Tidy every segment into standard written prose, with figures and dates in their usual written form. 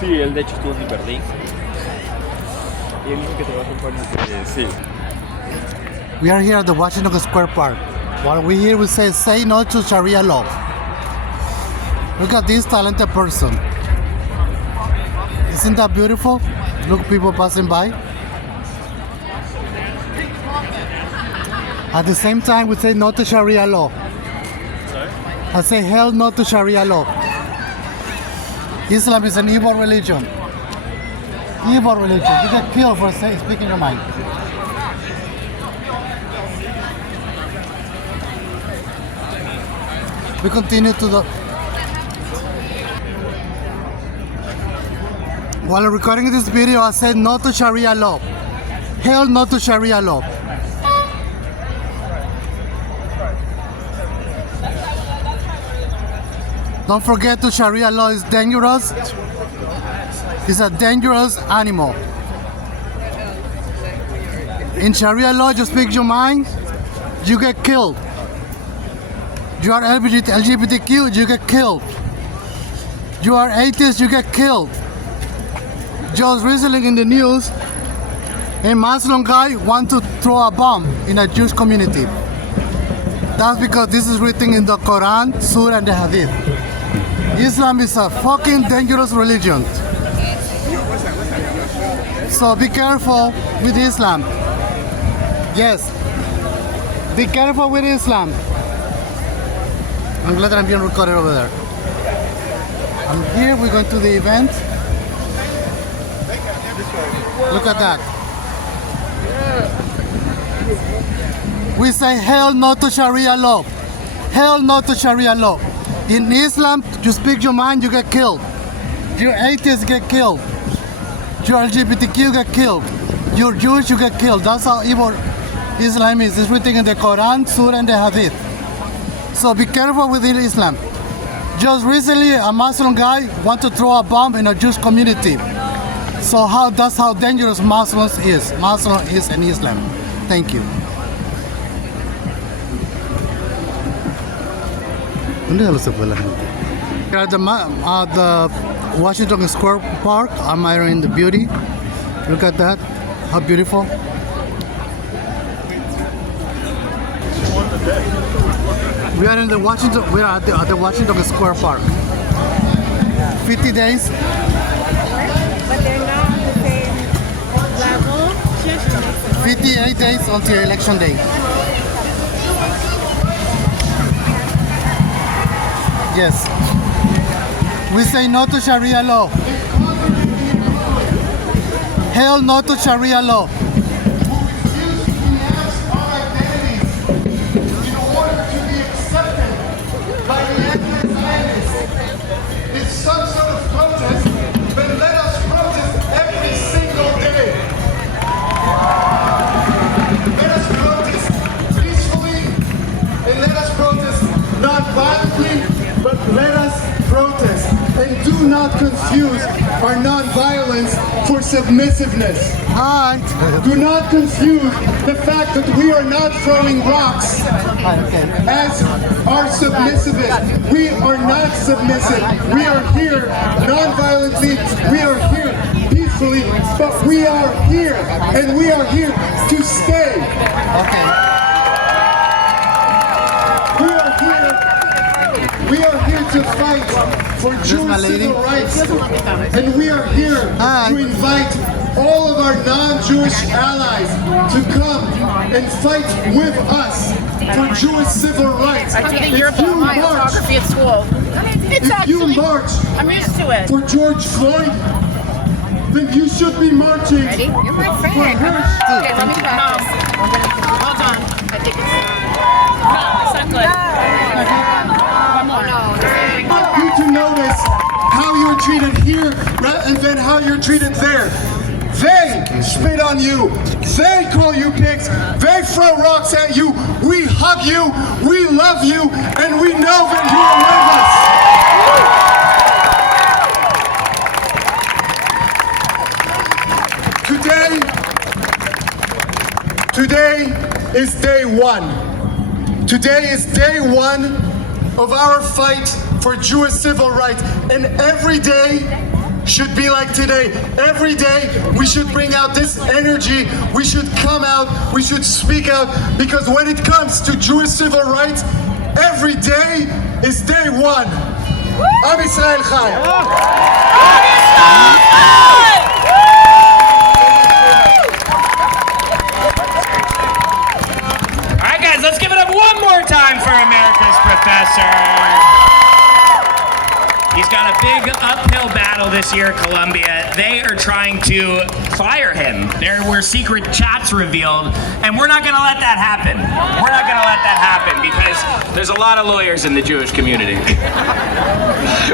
Sí, él de hecho estuvo en Berlín. Y él dijo que trabajó con sí. We are here at the Washington Square Park. While we here, we say no to Sharia law. Look at this talented person. Isn't that beautiful? Look, people passing by. At the same time, we say no to Sharia law. Sorry? I say hell no to Sharia law. Islam is an evil religion. Evil religion. You get killed for speaking your mind. We continue to the... While recording this video, I said no to Sharia law. Hell no to Sharia law. Don't forget that Sharia law is dangerous. It's a dangerous animal. In Sharia law, you speak your mind, you get killed. You are LGBTQ, you get killed. You are atheist, you get killed. Just recently in the news, a Muslim guy want to throw a bomb in a Jewish community. That's because this is written in the Quran, Surah, and the Hadith. Islam is a fucking dangerous religion. So be careful with Islam. Yes. Be careful with Islam. I'm glad that I'm being recorded over there. I'm here, we're going to the event. Look at that. We say hell no to Sharia law. Hell no to Sharia law. In Islam, you speak your mind, you get killed. You're atheist, get killed. You're LGBTQ, get killed. You're Jewish, you get killed. That's how evil Islam is. It's written in the Quran, Surah, and the Hadith. So be careful with Islam. Just recently, a Muslim guy wanted to throw a bomb in a Jewish community. So that's how dangerous Muslim is in Islam. Thank you. Here at the Washington Square Park, I'm admiring the beauty. Look at that, how beautiful. We are at the Washington Square Park. 50 days. But they're not on the same level. 58 days until election day. Yes. We say no to Sharia law. Hell no to Sharia law. Some sort of protest, but let us protest every single day. Let us protest peacefully and let us protest not violently, but let us protest. And do not confuse our non-violence for submissiveness. Hi. Do not confuse the fact that we are not throwing rocks as our submissiveness. We are not submissive. We are here non-violently. We are here peacefully, but we are here, and we are here to stay. Okay. We are here to fight for Jewish civil rights, and we are here to invite all of our non-Jewish allies to come and fight with us for Jewish civil rights. I took a year of biography at school. If you march I'm used to it. for George Floyd, then you should be marching Ready? You're my for friend. her. Okay, let me practice. Hold on. I think it's... No, it's not good. One more. I want you to notice how you're treated here and then how you're treated there. They spit on you. They call you pigs. They throw rocks at you. We hug you. We love you. And we know that you are with us. Today is day one. Today is day one of our fight for Jewish civil rights. And every day should be like today. Every day we should bring out this energy. We should come out. We should speak out. Because when it comes to Jewish civil rights, every day is day one. Am Yisrael Chai. All right, guys, let's give it up one more time for America's Professor. He's got a big uphill battle this year at Columbia. They are trying to fire him. There were secret chats revealed, and we're not going to let that happen. We're not going to let that happen because there's a lot of lawyers in the Jewish community.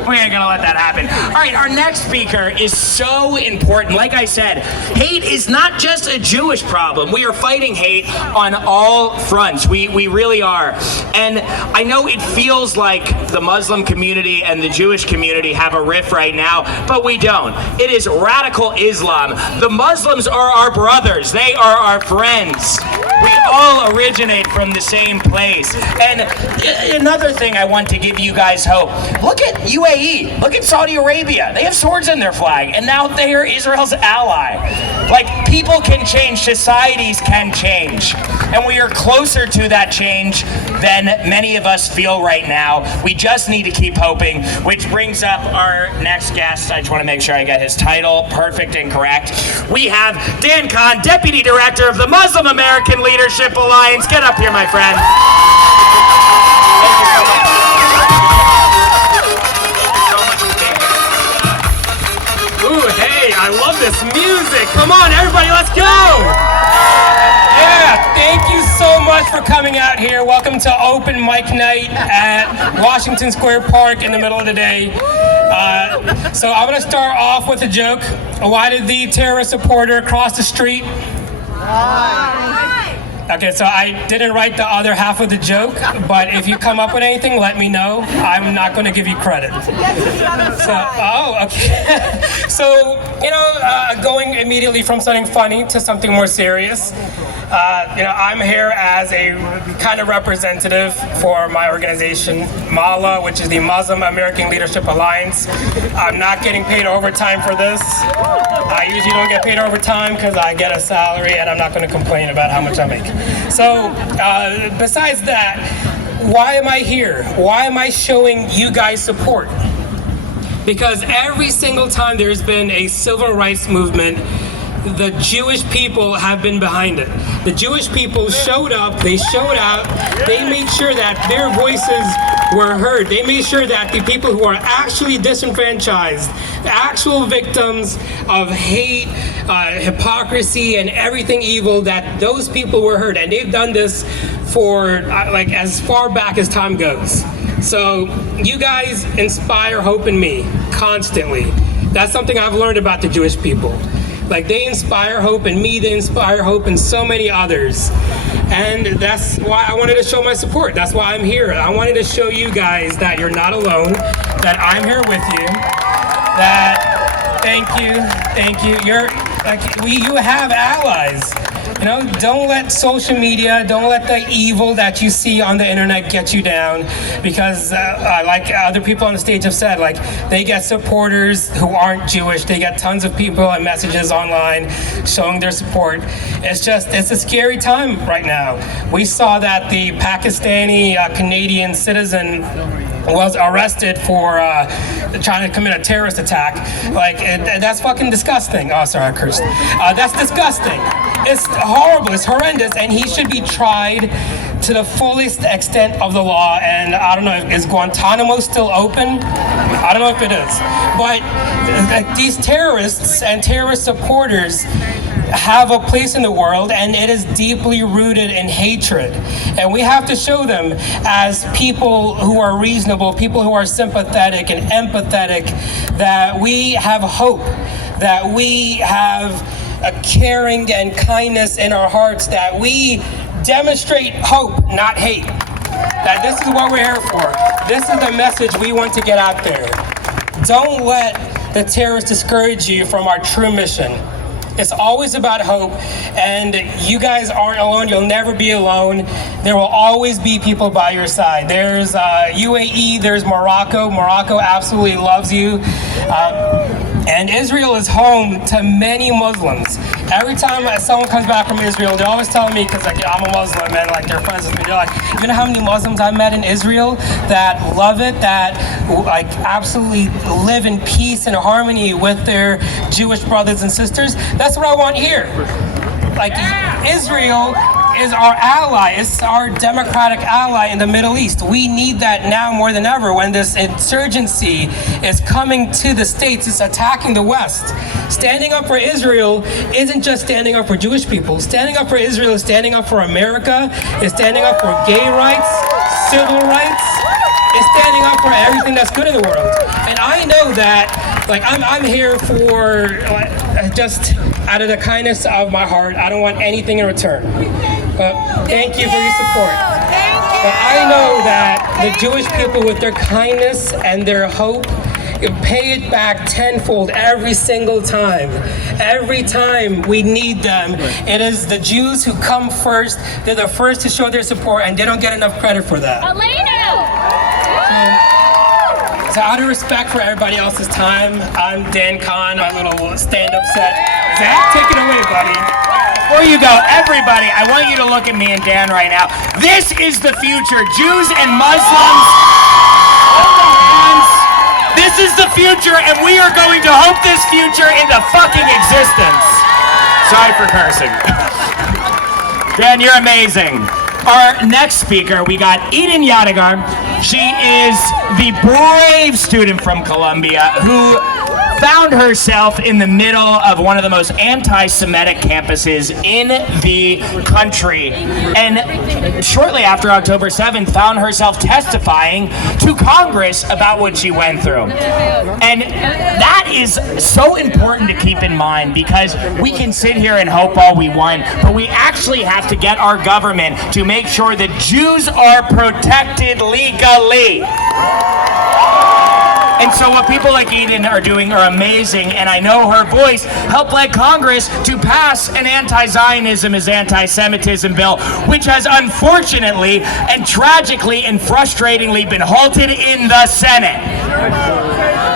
We ain't going to let that happen. All right, our next speaker is so important. Like I said, hate is not just a Jewish problem. We are fighting hate on all fronts. We really are. And I know it feels like the Muslim community and the Jewish community have a rift right now, but we don't. It is radical Islam. The Muslims are our brothers. They are our friends. We all originate from the same place. And another thing I want to give you guys hope. Look at UAE. Look at Saudi Arabia. They have swords in their flag, and now they are Israel's ally. Like, people can change, societies can change. And we are closer to that change than many of us feel right now. We just need to keep hoping, which brings up our next guest. I just want to make sure I get his title perfect and correct. We have Dan Khan, Deputy Director of the Muslim American Leadership Alliance. Get up here, my friend. Thank you so much. Ooh, hey, I love this music. Come on, everybody, let's go. Yeah, thank you so much for coming out here. Welcome to Open Mic Night at Washington Square Park in the middle of the day. So I'm going to start off with a joke. Why did the terrorist supporter cross the street? Okay, so I didn't write the other half of the joke, but if you come up with anything, let me know. I'm not going to give you credit. Okay. So, going immediately from something funny to something more serious. I'm here as a kind of representative for my organization, MALA, which is the Muslim American Leadership Alliance. I'm not getting paid overtime for this. I usually don't get paid overtime because I get a salary, and I'm not going to complain about how much I make. So, besides that, why am I here? Why am I showing you guys support? Because every single time there's been a civil rights movement, the Jewish people have been behind it. The Jewish people showed up, they showed out, they made sure that their voices were heard. They made sure that the people who are actually disenfranchised, the actual victims of hate, hypocrisy, and everything evil, that those people were heard. And they've done this for as far back as time goes. So you guys inspire hope in me constantly. That's something I've learned about the Jewish people. Like, they inspire hope in me, they inspire hope in so many others. And that's why I wanted to show my support. That's why I'm here. I wanted to show you guys that you're not alone, that I'm here with you, that thank you. You have allies. Don't let social media, don't let the evil that you see on the internet get you down, because like other people on the stage have said, they get supporters who aren't Jewish. They get tons of people and messages online showing their support. It's a scary time right now. We saw that the Pakistani Canadian citizen was arrested for trying to commit a terrorist attack. That's fucking disgusting. Oh, sorry, I cursed. That's disgusting. It's horrible, it's horrendous, and he should be tried to the fullest extent of the law. And I don't know, is Guantanamo still open? I don't know if it is. But these terrorists and terrorist supporters have a place in the world, and it is deeply rooted in hatred. And we have to show them as people who are reasonable, people who are sympathetic and empathetic, that we have hope, that we have a caring and kindness in our hearts, that we demonstrate hope, not hate. That this is what we're here for. This is the message we want to get out there. Don't let the terrorists discourage you from our true mission. It's always about hope, and you guys aren't alone. You'll never be alone. There will always be people by your side. There's UAE, there's Morocco. Morocco absolutely loves you. And Israel is home to many Muslims. Every time someone comes back from Israel, they always tell me, because like, I'm a Muslim and like they're friends with me, they're like, you know how many Muslims I met in Israel that love it, that like absolutely live in peace and harmony with their Jewish brothers and sisters? That's what I want here. Like, Israel is our ally. It's our democratic ally in the Middle East. We need that now more than ever when this insurgency is coming to the States. It's attacking the West. Standing up for Israel isn't just standing up for Jewish people. Standing up for Israel is standing up for America. It's standing up for gay rights, civil rights. It's standing up for everything that's good in the world. And I know that, like, I'm here for just out of the kindness of my heart. I don't want anything in return. But thank you for your support. But I know that the Jewish people, with their kindness and their hope, pay it back tenfold every single time. Every time we need them, it is the Jews who come first. They're the first to show their support, and they don't get enough credit for that. So out of respect for everybody else's time, I'm Dan Khan, my little stand-up set. Zach, take it away, buddy. Before you go, everybody, I want you to look at me and Dan right now. This is the future. Jews and Muslims, hold their hands. This is the future, and we are going to hope this future into fucking existence. Sorry for cursing. Dan, you're amazing. Our next speaker, we got Eden Yadigar. She is the brave student from Columbia who found herself in the middle of one of the most anti-Semitic campuses in the country. And shortly after October 7th, found herself testifying to Congress about what she went through. And that is so important to keep in mind, because we can sit here and hope all we want, but we actually have to get our government to make sure that Jews are protected legally. And so what people like Eden are doing are amazing, and I know her voice helped lead Congress to pass an anti-Zionism is anti-Semitism bill, which has unfortunately and tragically and frustratingly been halted in the Senate.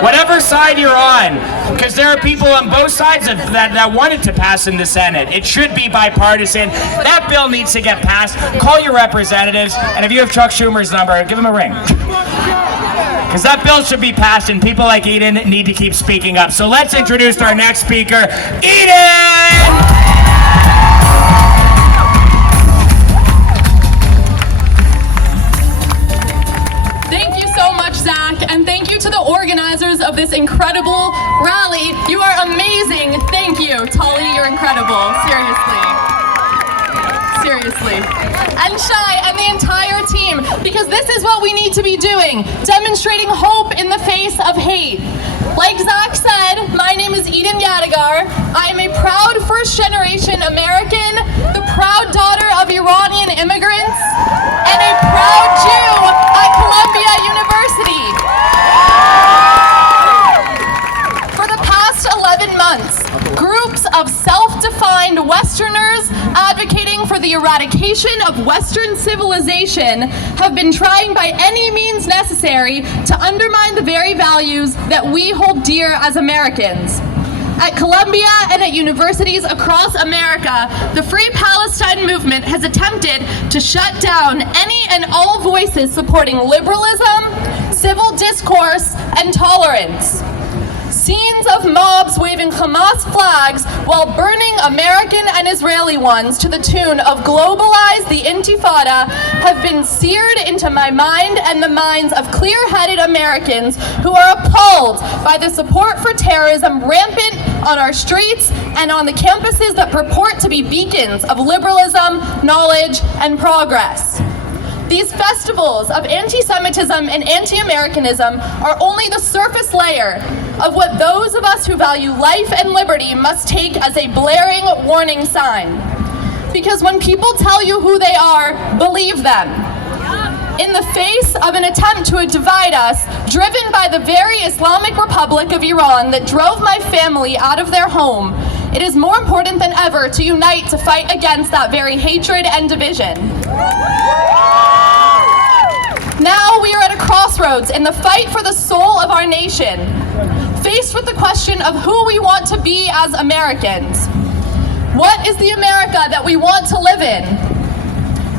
Whatever side you're on, because there are people on both sides of that wanted to pass in the Senate. It should be bipartisan. That bill needs to get passed. Call your representatives, and if you have Chuck Schumer's number, give him a ring. Because that bill should be passed, and people like Eden need to keep speaking up. So let's introduce our next speaker, Eden! Thank you so much, Zach, and thank you to the organizers of this incredible rally. You are amazing. Thank you. Tali, you're incredible. Seriously. And Shai and the entire team, because this is what we need to be doing, demonstrating hope in the face of hate. Like Zach said, my name is Eden Yadigar. I am a proud first-generation American, the proud daughter of Iranian immigrants, and a proud Jew at Columbia University. For the past 11 months, groups of self-defined Westerners advocating for the eradication of Western civilization have been trying by any means necessary to undermine the very values that we hold dear as Americans. At Columbia and at universities across America, the Free Palestine movement has attempted to shut down any and all voices supporting liberalism, civil discourse, and tolerance. Scenes of mobs waving Hamas flags while burning American and Israeli ones to the tune of "Globalize the Intifada" have been seared into my mind and the minds of clear-headed Americans who are appalled by the support for terrorism rampant on our streets and on the campuses that purport to be beacons of liberalism, knowledge, and progress. These festivals of anti-Semitism and anti-Americanism are only the surface layer of what those of us who value life and liberty must take as a blaring warning sign. Because when people tell you who they are, believe them. In the face of an attempt to divide us, driven by the very Islamic Republic of Iran that drove my family out of their home, it is more important than ever to unite to fight against that very hatred and division. Now we are at a crossroads in the fight for the soul of our nation, faced with the question of who we want to be as Americans. What is the America that we want to live in?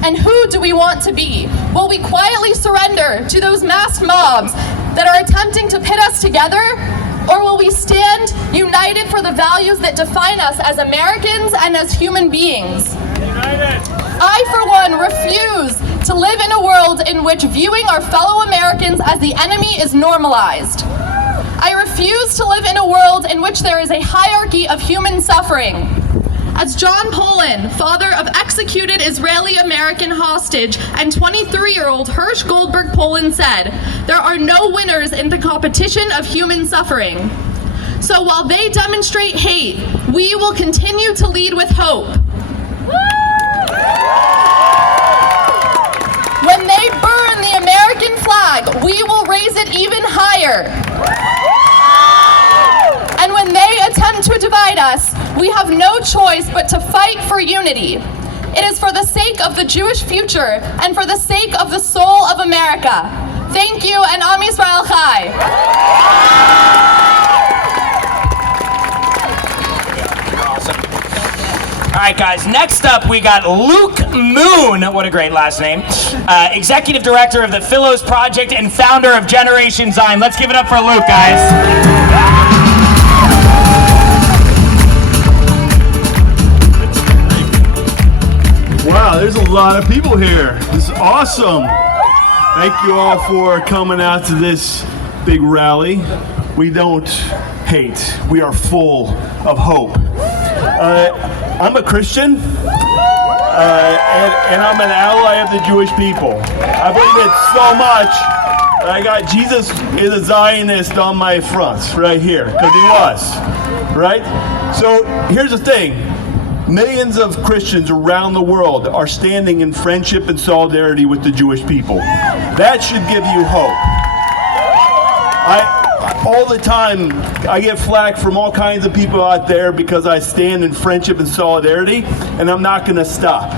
And who do we want to be? Will we quietly surrender to those masked mobs that are attempting to pit us together? Or will we stand united for the values that define us as Americans and as human beings? I, for one, refuse to live in a world in which viewing our fellow Americans as the enemy is normalized. I refuse to live in a world in which there is a hierarchy of human suffering. As John Poland, father of executed Israeli-American hostage and 23-year-old Hirsch Goldberg Poland said, there are no winners in the competition of human suffering. So while they demonstrate hate, we will continue to lead with hope. When they burn the American flag, we will raise it even higher. And when they attempt to divide us, we have no choice but to fight for unity. It is for the sake of the Jewish future and for the sake of the soul of America. Thank you, and Am Yisrael Chai. All right, guys, next up we got Luke Moon, what a great last name, Executive Director of the Philos Project and founder of Generation Zion. Let's give it up for Luke, guys. Wow, there's a lot of people here. This is awesome. Thank you all for coming out to this big rally. We don't hate. We are full of hope. I'm a Christian, and I'm an ally of the Jewish people. I believe it so much that I got Jesus is a Zionist on my front right here, because he was, right? So here's the thing. Millions of Christians around the world are standing in friendship and solidarity with the Jewish people. That should give you hope. All the time, I get flack from all kinds of people out there because I stand in friendship and solidarity, and I'm not going to stop.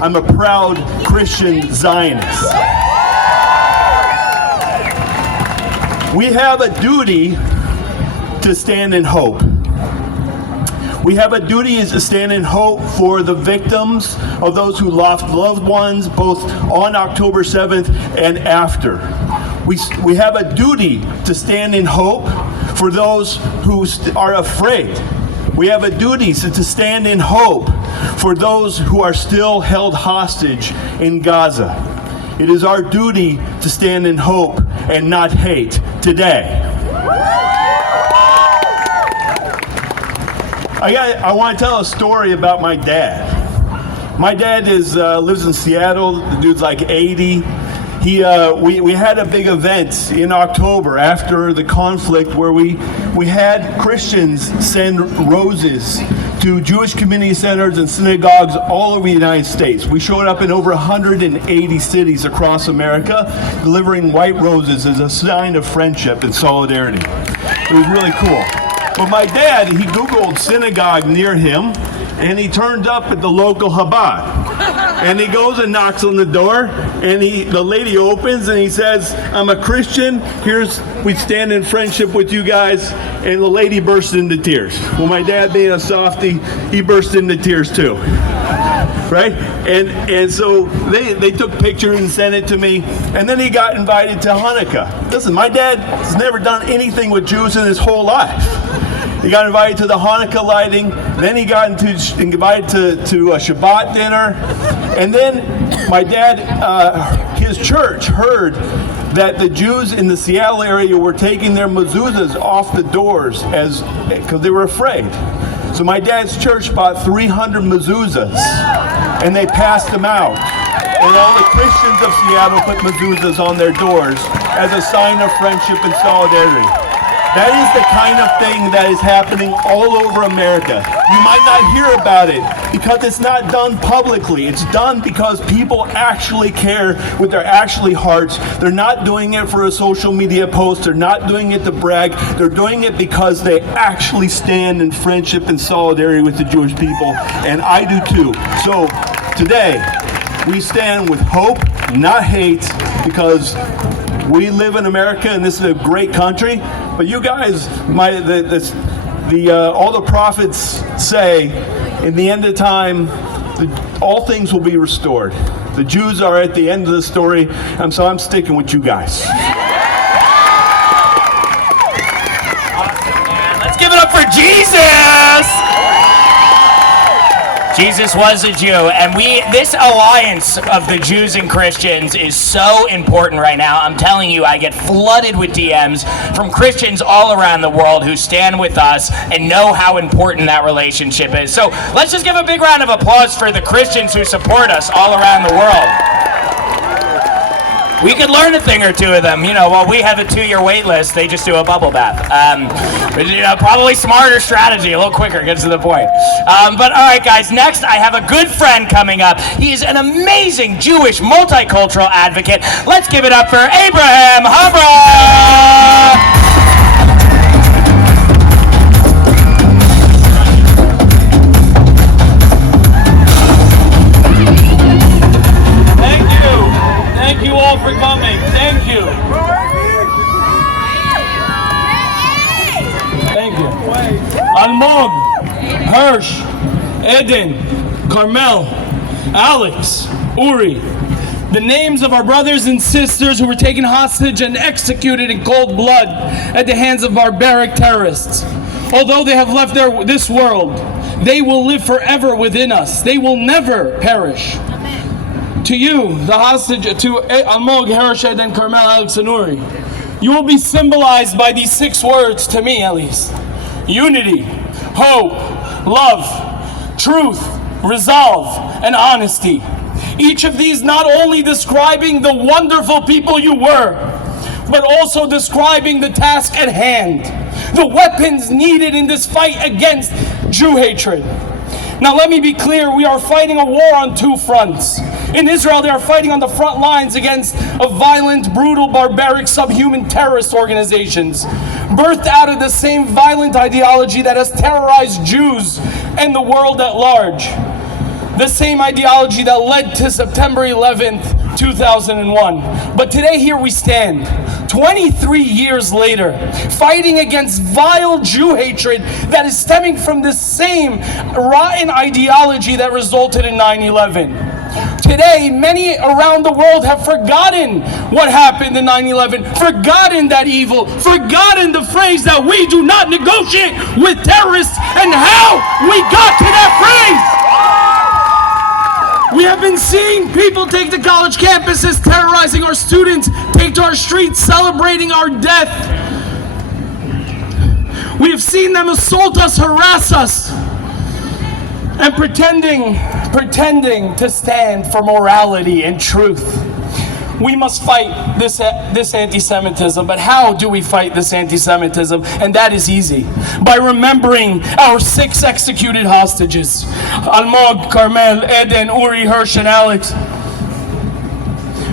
I'm a proud Christian Zionist. We have a duty to stand in hope. We have a duty to stand in hope for the victims of those who lost loved ones, both on October 7th and after. We have a duty to stand in hope for those who are afraid. We have a duty to stand in hope for those who are still held hostage in Gaza. It is our duty to stand in hope and not hate today. I want to tell a story about my dad. My dad lives in Seattle. The dude's like 80. We had a big event in October after the conflict where we had Christians send roses to Jewish community centers and synagogues all over the United States. We showed up in over 180 cities across America, delivering white roses as a sign of friendship and solidarity. It was really cool. But my dad, he Googled synagogue near him, and he turned up at the local Chabad. And he goes and knocks on the door, and the lady opens, and he says, I'm a Christian, we stand in friendship with you guys, and the lady burst into tears. Well, my dad being a softie, he burst into tears too. Right? And so they took pictures and sent it to me, and then he got invited to Hanukkah. Listen, my dad has never done anything with Jews in his whole life. He got invited to the Hanukkah lighting, then he got invited to a Shabbat dinner, and then my dad, his church heard that the Jews in the Seattle area were taking their mezuzahs off the doors because they were afraid. So my dad's church bought 300 mezuzahs, and they passed them out. And all the Christians of Seattle put mezuzahs on their doors as a sign of friendship and solidarity. That is the kind of thing that is happening all over America. You might not hear about it because it's not done publicly. It's done because people actually care with their actually hearts. They're not doing it for a social media post. They're not doing it to brag. They're doing it because they actually stand in friendship and solidarity with the Jewish people, and I do too. So today, we stand with hope, not hate, because we live in America and this is a great country. But you guys, all the prophets say, in the end of time, all things will be restored. The Jews are at the end of the story, and so I'm sticking with you guys. Let's give it up for Jesus! Jesus was a Jew, and this alliance of the Jews and Christians is so important right now. I'm telling you, I get flooded with DMs from Christians all around the world who stand with us and know how important that relationship is. So let's just give a big round of applause for the Christians who support us all around the world. We could learn a thing or two of them. While we have a 2-year wait list, they just do a bubble bath. Probably smarter strategy, a little quicker, gets to the point. But all right, guys, next I have a good friend coming up. He is an amazing Jewish multicultural advocate. Let's give it up for Abraham Habra! Thank you all for coming. Thank you. Thank you. Almog, Hirsch, Eden, Carmel, Alex, Uri. The names of our brothers and sisters who were taken hostage and executed in cold blood at the hands of barbaric terrorists. Although they have left this world, they will live forever within us. They will never perish. To you, the hostage, to Almog, Hirsch, and Carmel, Alex, and Uri, you will be symbolized by these 6 words, to me at least. Unity, hope, love, truth, resolve, and honesty. Each of these not only describing the wonderful people you were, but also describing the task at hand, the weapons needed in this fight against Jew hatred. Now let me be clear, we are fighting a war on 2 fronts. In Israel, they are fighting on the front lines against a violent, brutal, barbaric, subhuman terrorist organizations, birthed out of the same violent ideology that has terrorized Jews and the world at large. The same ideology that led to September 11th, 2001. But today here we stand, 23 years later, fighting against vile Jew hatred that is stemming from the same rotten ideology that resulted in 9/11. Today, many around the world have forgotten what happened in 9/11, forgotten that evil, forgotten the phrase that we do not negotiate with terrorists and how we got to that phrase. We have been seeing people take to college campuses, terrorizing our students, take to our streets, celebrating our death. We have seen them assault us, harass us, and pretending to stand for morality and truth. We must fight this anti-Semitism, but how do we fight this anti-Semitism? And that is easy. By remembering our 6 executed hostages. Almog, Carmel, Eden, Uri, Hirsch, and Alex.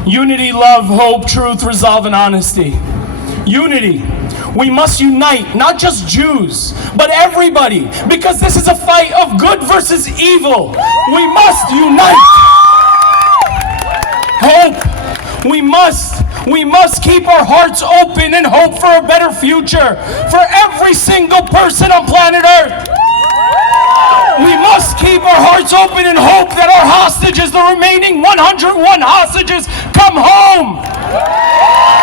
Unity, love, hope, truth, resolve, and honesty. Unity. We must unite, not just Jews, but everybody, because this is a fight of good versus evil. We must unite. Hope. We must keep our hearts open and hope for a better future for every single person on planet Earth. We must keep our hearts open and hope that our hostages, the remaining 101 hostages, come home.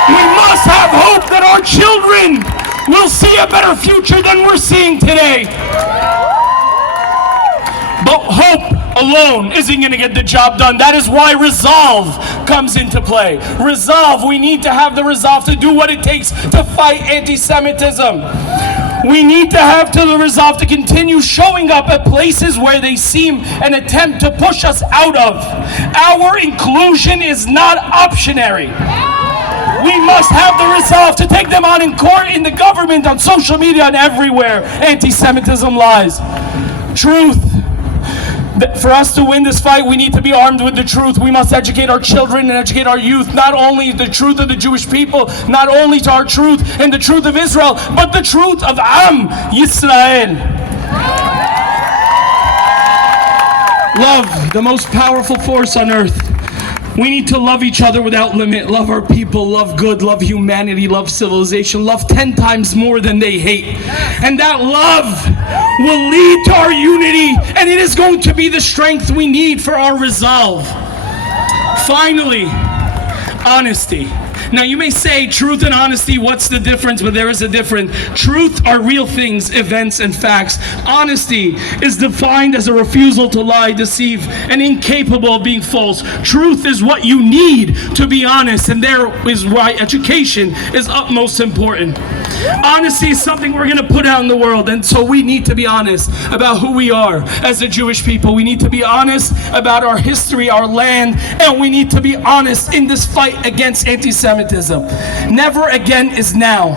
We must have hope that our children will see a better future than we're seeing today. But hope alone isn't going to get the job done. That is why resolve comes into play. Resolve, we need to have the resolve to do what it takes to fight anti-Semitism. We need to have the resolve to continue showing up at places where they seem an attempt to push us out of. Our inclusion is not optionary. We must have the resolve to take them on in court, in the government, on social media, and everywhere. Anti-Semitism lies. Truth. For us to win this fight, we need to be armed with the truth. We must educate our children and educate our youth, not only the truth of the Jewish people, not only to our truth and the truth of Israel, but the truth of Am Yisrael. Love, the most powerful force on earth. We need to love each other without limit. Love our people, love good, love humanity, love civilization, love 10 times more than they hate. And that love will lead to our unity, and it is going to be the strength we need for our resolve. Finally, honesty. Now you may say truth and honesty, what's the difference? But there is a difference. Truth are real things, events, and facts. Honesty is defined as a refusal to lie, deceive, and incapable of being false. Truth is what you need to be honest, and there is why education is utmost important. Honesty is something we're going to put out in the world, and so we need to be honest about who we are as a Jewish people. We need to be honest about our history, our land, and we need to be honest in this fight against anti-Semitism. Never again is now.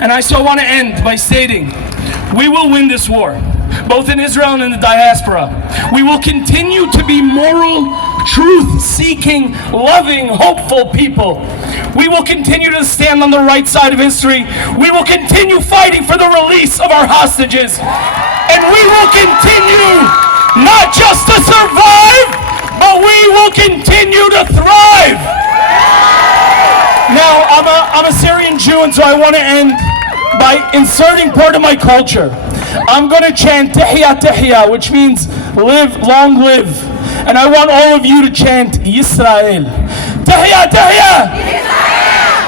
And I so want to end by stating, we will win this war, both in Israel and in the diaspora. We will continue to be moral, truth-seeking, loving, hopeful people. We will continue to stand on the right side of history. We will continue fighting for the release of our hostages. And we will continue not just to survive, but we will continue to thrive. Now, I'm a Syrian Jew, and so I want to end by inserting part of my culture. I'm going to chant Tehiyah Tehiyah, which means live, long live. And I want all of you to chant Yisrael. Tehiyah Tehiyah!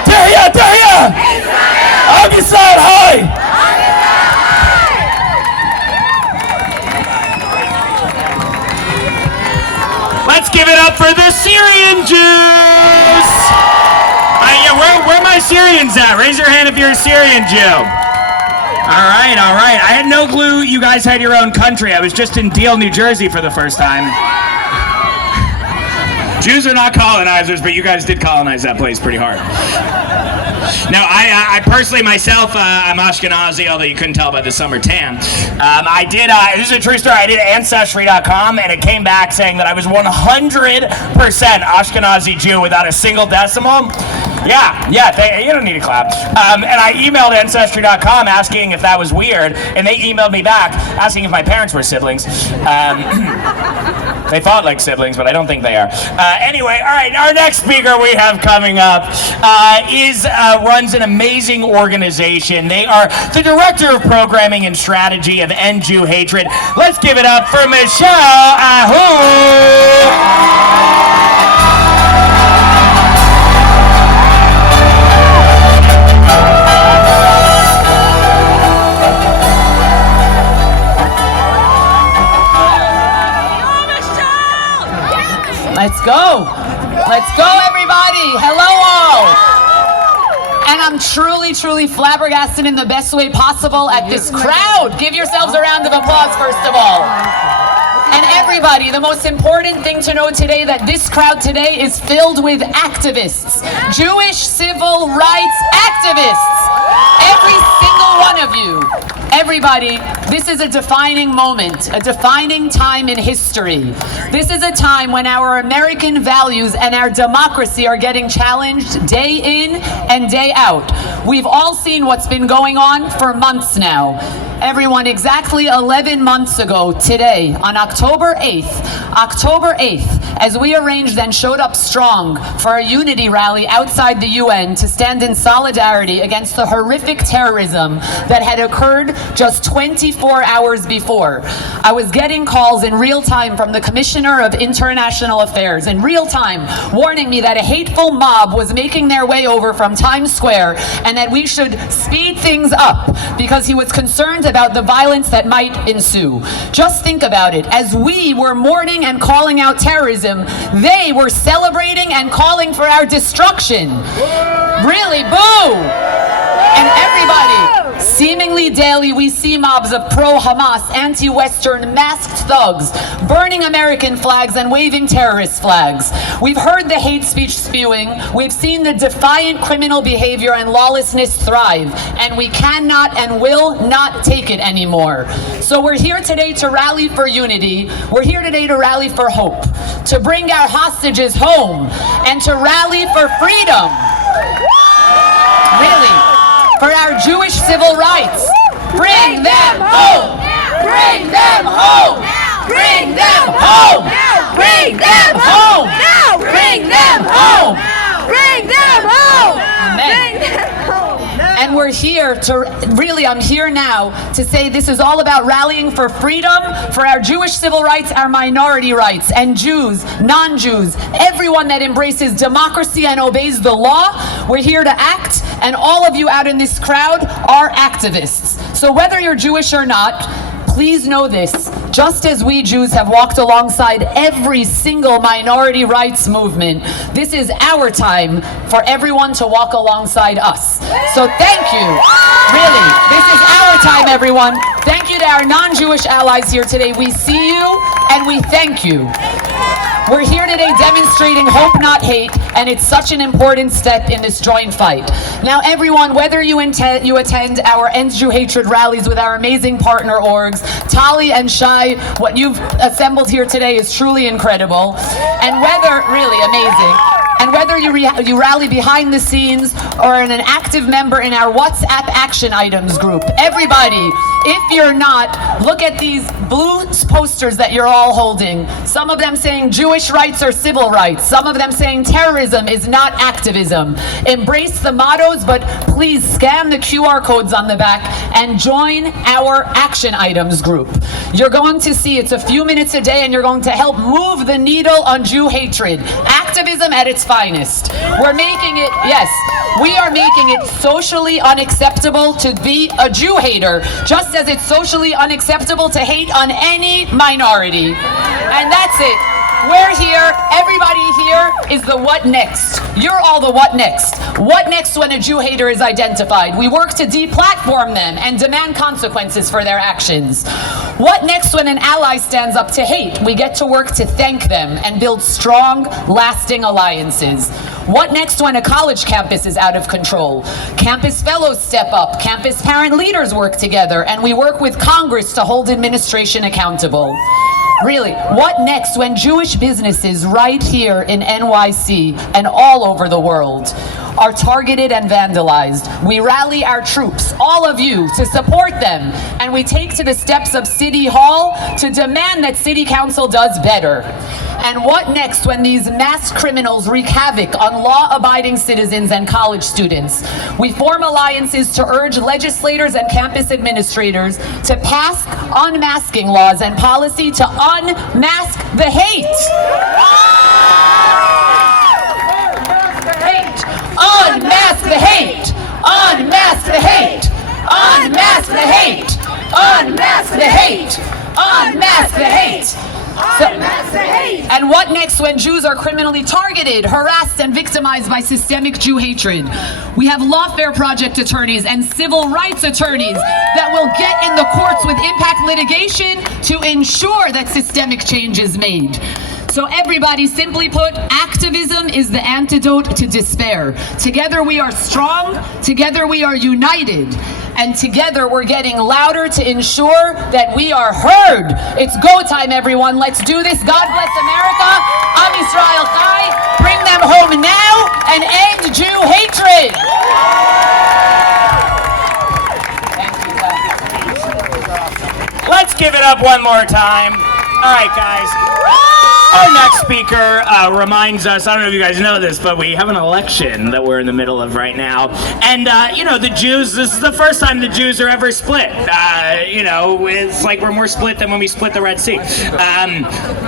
Tehiyah Tehiyah! Am Yisrael Hai! Let's give it up for the Syrian Jews! Where are my Syrians at? Raise your hand if you're a Syrian Jew. All right. I had no clue you guys had your own country. I was just in Deal, New Jersey for the first time. Jews are not colonizers, but you guys did colonize that place pretty hard. Now, I personally myself, I'm Ashkenazi, although you couldn't tell by the summer tan. I did, this is a true story, I did Ancestry.com, and it came back saying that I was 100% Ashkenazi Jew without a single decimal. Yeah, you don't need to clap. And I emailed Ancestry.com asking if that was weird, and they emailed me back asking if my parents were siblings. They fought like siblings, but I don't think they are. Anyway, all right, our next speaker we have coming up runs an amazing organization. They are the Director of Programming and Strategy of End Jew Hatred. Let's give it up for Michelle Ahu. Let's go, everybody. Hello, all. And I'm truly flabbergasted in the best way possible at this crowd. Give yourselves a round of applause, first of all. And everybody, the most important thing to know today, that this crowd today is filled with activists. Jewish civil rights activists. Every single one of you. Everybody, this is a defining moment, a defining time in history. This is a time when our American values and our democracy are getting challenged day in and day out. We've all seen what's been going on for months now. Everyone, exactly 11 months ago today, on October 8th, as we arranged and showed up strong for a unity rally outside the UN to stand in solidarity against the horrific terrorism that had occurred just 24 hours before. I was getting calls in real time from the Commissioner of International Affairs, in real time, warning me that a hateful mob was making their way over from Times Square and that we should speed things up because he was concerned about the violence that might ensue. Just think about it. As we were mourning and calling out terrorism, they were celebrating and calling for our destruction. Really, boo! And everybody, seemingly Nearly daily, we see mobs of pro-Hamas, anti-Western masked thugs burning American flags and waving terrorist flags. We've heard the hate speech spewing. We've seen the defiant criminal behavior and lawlessness thrive, and we cannot and will not take it anymore. So we're here today to rally for unity. We're here today to rally for hope, to bring our hostages home, and to rally for freedom. Really, for our Jewish civil rights. Bring them home! Bring them home! Bring them home! Bring them home! Bring them home! Bring them home! Amen. And we're here to, really, I'm here now to say this is all about rallying for freedom, for our Jewish civil rights, our minority rights, and Jews, non-Jews, everyone that embraces democracy and obeys the law. We're here to act, and all of you out in this crowd are activists. So whether you're Jewish or not, please know this. Just as we Jews have walked alongside every single minority rights movement, this is our time for everyone to walk alongside us. So thank you. Really, this is our time, everyone. Thank you to our non-Jewish allies here today. We see you and we thank you. We're here today demonstrating hope, not hate, and it's such an important step in this joint fight. Now, everyone, whether you attend our End Jew Hatred rallies with our amazing partner orgs, Tali and Shai, what you've assembled here today is truly incredible, and whether, really amazing. And whether you rally behind the scenes or an active member in our WhatsApp action items group, everybody, if you're not, look at these blue posters that you're all holding. Some of them saying Jewish rights are civil rights. Some of them saying terrorism is not activism. Embrace the mottos, but please scan the QR codes on the back and join our action items group. You're going to see it's a few minutes a day and you're going to help move the needle on Jew hatred. Activism at its finest. We're making it, yes, we are making it socially unacceptable to be a Jew hater, just as it's socially unacceptable to hate on any minority. And that's it. We're here, everybody here is the what next. You're all the what next. What next when a Jew hater is identified? We work to deplatform them and demand consequences for their actions. What next when an ally stands up to hate? We get to work to thank them and build strong, lasting alliances. What next when a college campus is out of control? Campus fellows step up, campus parent leaders work together, and we work with Congress to hold administration accountable. Really, what next when Jewish businesses right here in NYC and all over the world are targeted and vandalized? We rally our troops, all of you, to support them, and we take to the steps of City Hall to demand that City Council does better. And what next when these mass criminals wreak havoc on law-abiding citizens and college students? We form alliances to urge legislators and campus administrators to pass unmasking laws and policy to unmask the hate. Unmask the hate! Unmask the hate! Unmask the hate! Unmask the hate! Unmask the hate! And what next when Jews are criminally targeted, harassed, and victimized by systemic Jew hatred? We have Lawfare Project attorneys and civil rights attorneys that will get in the courts with impact litigation to ensure that systemic change is made. So everybody, simply put, activism is the antidote to despair. Together we are strong, together we are united, and together we're getting louder to ensure that we are heard. It's go time, everyone. Let's do this. God bless America. Am Yisrael Chai. Bring them home now and end Jew hatred. Thank you, guys. Let's give it up one more time. All right, guys. Our next speaker reminds us, I don't know if you guys know this, but we have an election that we're in the middle of right now. And, you know, the Jews, this is the first time the Jews are ever split. You know, it's like we're more split than when we split the Red Sea.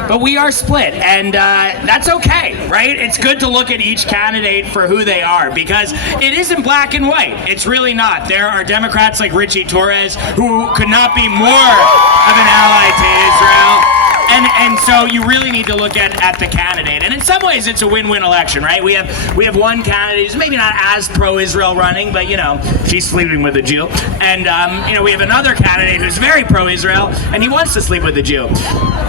But we are split, and that's okay, right? It's good to look at each candidate for who they are, because it isn't black and white. It's really not. There are Democrats like Richie Torres who could not be more of an ally to Israel. And so you really need to look at the candidate. And in some ways, it's a win-win election, right? We have one candidate who's maybe not as pro-Israel running, but, you know, she's sleeping with a Jew. And, you know, we have another candidate who's very pro-Israel, and he wants to sleep with a Jew.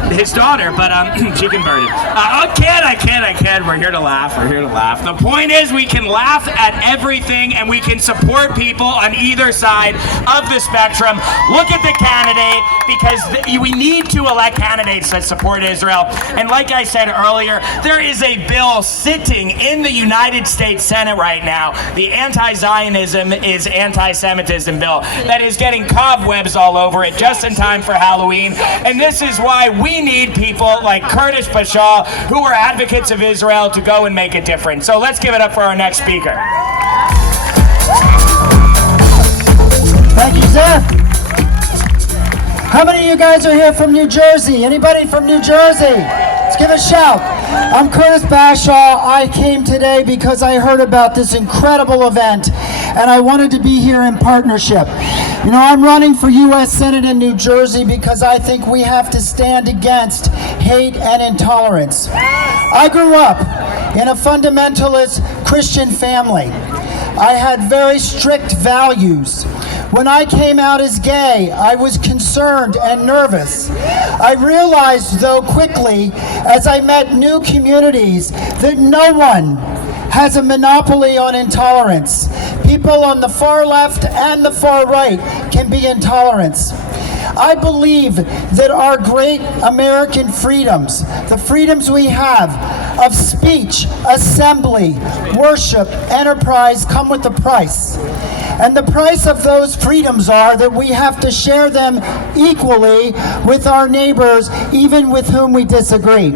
His daughter, but she converted. I can't. We're here to laugh. We're here to laugh. The point is we can laugh at everything, and we can support people on either side of the spectrum. Look at the candidate, because we need to elect candidates that support Israel. And like I said earlier, there is a bill sitting in the United States Senate right now, the Anti-Zionism is Anti-Semitism bill, that is getting cobwebs all over it just in time for Halloween. And this is why we need people like Curtis Bashaw, who are advocates of Israel, to go and make a difference. So let's give it up for our next speaker. Thank you, sir. How many of you guys are here from New Jersey? Anybody from New Jersey? Let's give a shout. I'm Curtis Bashaw. I came today because I heard about this incredible event, and I wanted to be here in partnership. You know, I'm running for U.S. Senate in New Jersey because I think we have to stand against hate and intolerance. I grew up in a fundamentalist Christian family. I had very strict values. When I came out as gay, I was concerned and nervous. I realized, though, quickly, as I met new communities, that no one has a monopoly on intolerance. People on the far left and the far right can be intolerant. I believe that our great American freedoms, the freedoms we have of speech, assembly, worship, enterprise, come with a price. And the price of those freedoms are that we have to share them equally with our neighbors, even with whom we disagree.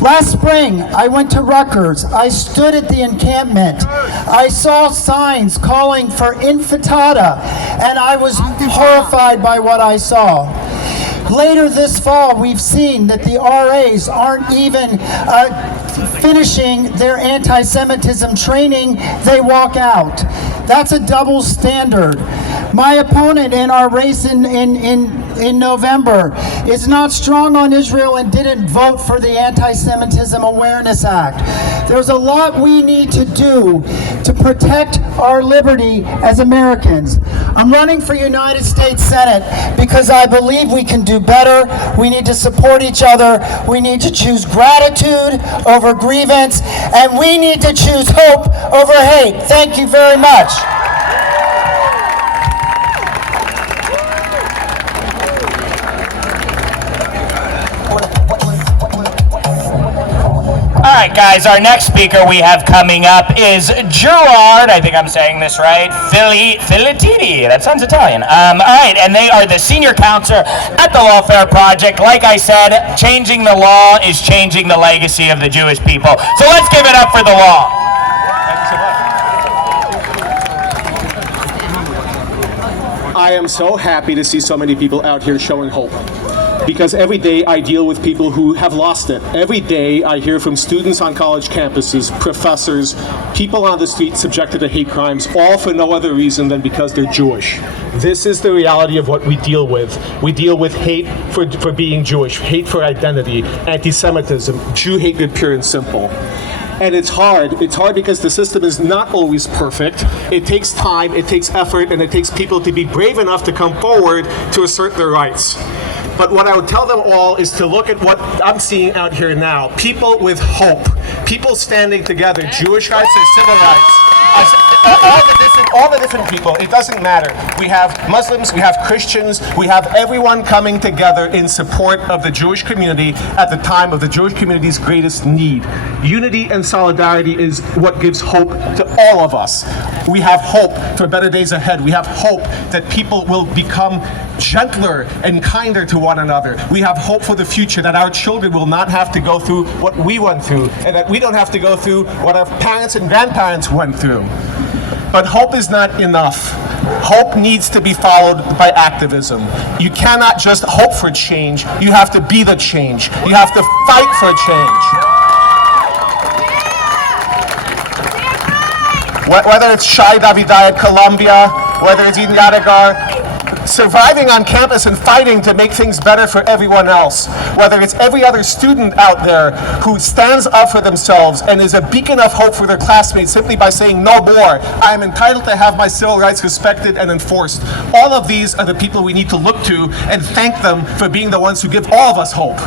Last spring, I went to Rutgers. I stood at the encampment. I saw signs calling for intifada, and I was horrified by what I saw. Later this fall, we've seen that the RAs aren't even finishing their anti-Semitism training. They walk out. That's a double standard. My opponent in our race in November is not strong on Israel and didn't vote for the Anti-Semitism Awareness Act. There's a lot we need to do to protect our liberty as Americans. I'm running for United States Senate because I believe we can do better. We need to support each other. We need to choose gratitude over grievance, and we need to choose hope over hate. Thank you very much. All right, guys, our next speaker we have coming up is Gerard, I think I'm saying this right, Filitini. That sounds Italian. All right, and they are the senior counselor at the Lawfare Project. Like I said, changing the law is changing the legacy of the Jewish people. So let's give it up for the law. I am so happy to see so many people out here showing hope. Because every day I deal with people who have lost it. Every day I hear from students on college campuses, professors, people on the street subjected to hate crimes, all for no other reason than because they're Jewish. This is the reality of what we deal with. We deal with hate for being Jewish, hate for identity, anti-Semitism, Jew hatred pure and simple. And it's hard. It's hard because the system is not always perfect. It takes time, it takes effort, and it takes people to be brave enough to come forward to assert their rights. But what I would tell them all is to look at what I'm seeing out here now. People with hope. People standing together. Jewish rights and civil rights. All the different people. It doesn't matter. We have Muslims, we have Christians, we have everyone coming together in support of the Jewish community at the time of the Jewish community's greatest need. Unity and solidarity is what gives hope to all of us. We have hope for better days ahead. We have hope that people will become gentler and kinder to one another. We have hope for the future, that our children will not have to go through what we went through, and that we don't have to go through what our parents and grandparents went through. But hope is not enough. Hope needs to be followed by activism. You cannot just hope for change. You have to be the change. You have to fight for change. Whether it's Shai Davidai at Columbia, whether it's Eden Yadegar surviving on campus and fighting to make things better for everyone else. Whether it's every other student out there who stands up for themselves and is a beacon of hope for their classmates simply by saying no more, I am entitled to have my civil rights respected and enforced. All of these are the people we need to look to and thank them for being the ones who give all of us hope.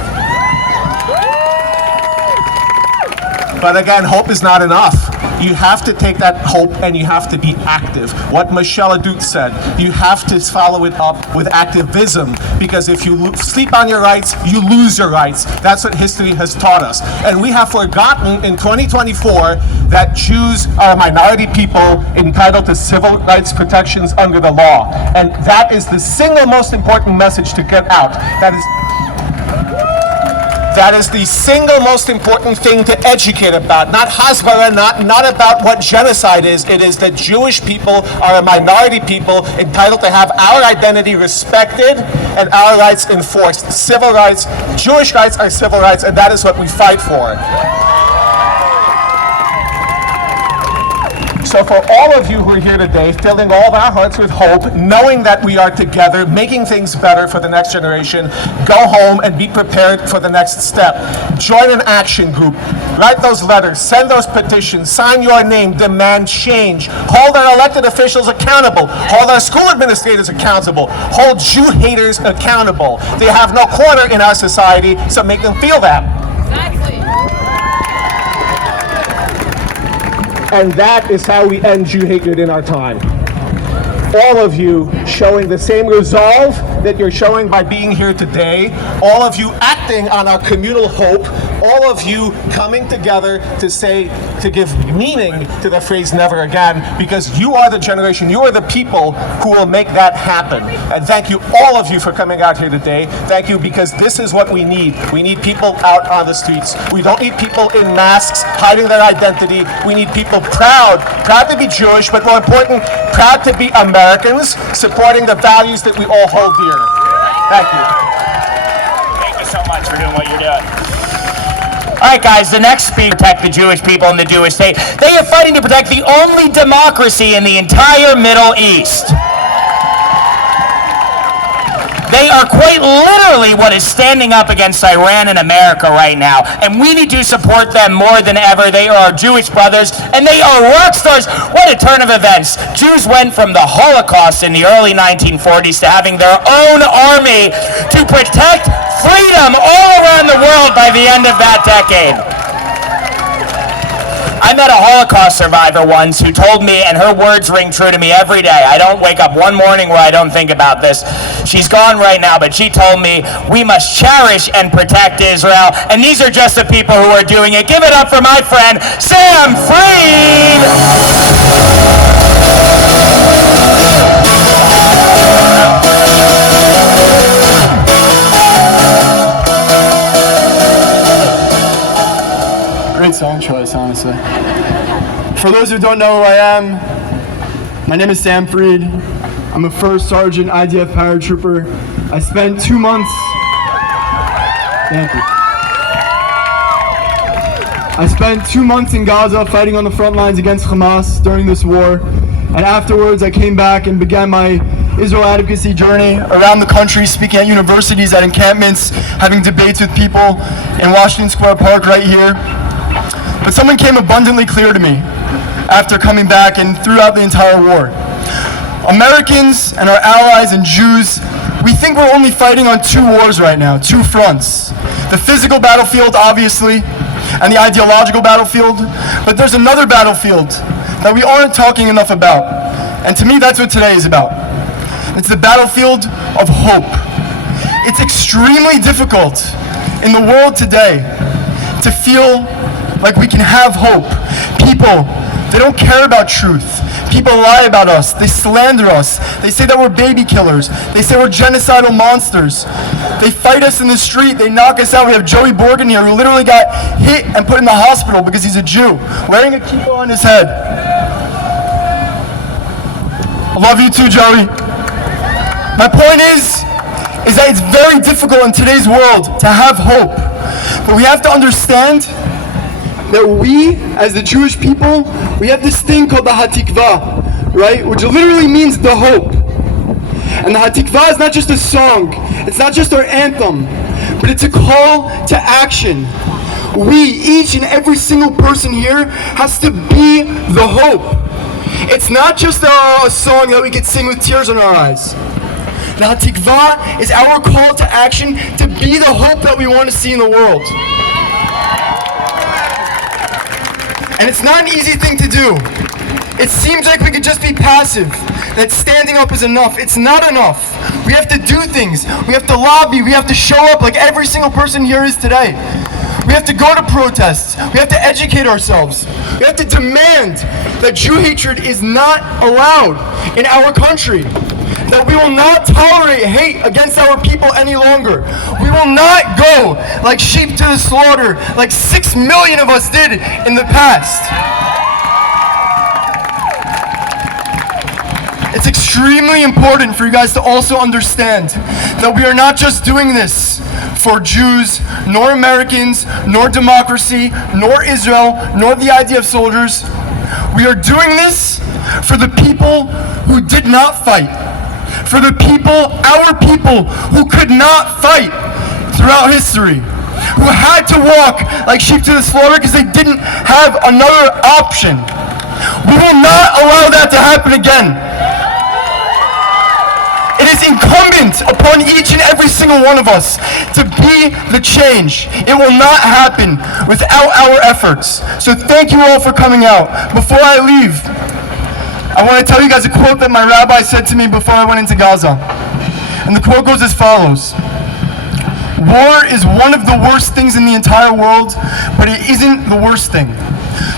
But again, hope is not enough. You have to take that hope and you have to be active. What Michel Adout said, you have to follow it up with activism, because if you sleep on your rights, you lose your rights. That's what history has taught us. And we have forgotten in 2024 that Jews are a minority people entitled to civil rights protections under the law. And that is the single most important message to get out. That is the single most important thing to educate about. Not Hasbara, not about what genocide is. It is that Jewish people are a minority people entitled to have our identity respected and our rights enforced. Civil rights, Jewish rights are civil rights, and that is what we fight for. So for all of you who are here today, filling all of our hearts with hope, knowing that we are together, making things better for the next generation, go home and be prepared for the next step. Join an action group. Write those letters, send those petitions, sign your name, demand change. Hold our elected officials accountable. Hold our school administrators accountable. Hold Jew haters accountable. They have no corner in our society, so make them feel that. And that is how we end Jew hatred in our time. All of you showing the same resolve that you're showing by being here today, all of you acting on our communal hope, all of you coming together to give meaning to the phrase never again, because you are the generation, you are the people who will make that happen. And thank you, all of you, for coming out here today. Thank you, because this is what we need. We need people out on the streets. We don't need people in masks hiding their identity. We need people proud to be Jewish, but more important, proud to be Americans, supporting the values that we all hold dear. Thank you. Thank you so much for doing what you're doing. All right, guys, the next speaker, protect the Jewish people in the Jewish state. They are fighting to protect the only democracy in the entire Middle East. They are quite literally what is standing up against Iran and America right now, and we need to support them more than ever. They are our Jewish brothers, and they are rock stars. What a turn of events. Jews went from the Holocaust in the early 1940s to having their own army to protect freedom all around the world by the end of that decade. I met a Holocaust survivor once who told me, and her words ring true to me every day. I don't wake up one morning where I don't think about this. She's gone right now, but she told me we must cherish and protect Israel, and these are just the people who are doing it. Give it up for my friend, Sam Freed! Great song choice, honestly. For those who don't know who I am, my name is Sam Freed. I'm a first sergeant IDF paratrooper. I spent 2 months. Thank you. I spent 2 months in Gaza fighting on the front lines against Hamas during this war. And afterwards, I came back and began my Israel advocacy journey around the country, speaking at universities, at encampments, having debates with people in Washington Square Park right here. But something came abundantly clear to me after coming back and throughout the entire war. Americans and our allies and Jews, we think we're only fighting on 2 wars right now, 2 fronts. The physical battlefield, obviously, and the ideological battlefield. But there's another battlefield that we aren't talking enough about. And to me, that's what today is about. It's the battlefield of hope. It's extremely difficult in the world today to feel like we can have hope. People, they don't care about truth. People lie about us. They slander us. They say that we're baby killers. They say we're genocidal monsters. They fight us in the street. They knock us out. We have Joey Borgen here who literally got hit and put in the hospital because he's a Jew, wearing a kippah on his head. I love you too, Joey. My point is that it's very difficult in today's world to have hope. But we have to understand that we, as the Jewish people, we have this thing called the Hatikvah, right? Which literally means the hope. And the Hatikvah is not just a song, it's not just our anthem, but it's a call to action. We, each and every single person here, has to be the hope. It's not just a song that we could sing with tears in our eyes. The Hatikvah is our call to action to be the hope that we want to see in the world. And it's not an easy thing to do. It seems like we could just be passive, that standing up is enough. It's not enough. We have to do things. We have to lobby. We have to show up like every single person here is today. We have to go to protests. We have to educate ourselves. We have to demand that Jew hatred is not allowed in our country. That we will not tolerate hate against our people any longer. We will not go like sheep to the slaughter like 6 million of us did in the past. It's extremely important for you guys to also understand that we are not just doing this for Jews, nor Americans, nor democracy, nor Israel, nor the IDF soldiers. We are doing this for the people who did not fight. For the people, our people, who could not fight throughout history. Who had to walk like sheep to the slaughter because they didn't have another option. We will not allow that to happen again. It is incumbent upon each and every single one of us to be the change. It will not happen without our efforts. So thank you all for coming out. Before I leave, I want to tell you guys a quote that my rabbi said to me before I went into Gaza. And the quote goes as follows. War is one of the worst things in the entire world, but it isn't the worst thing.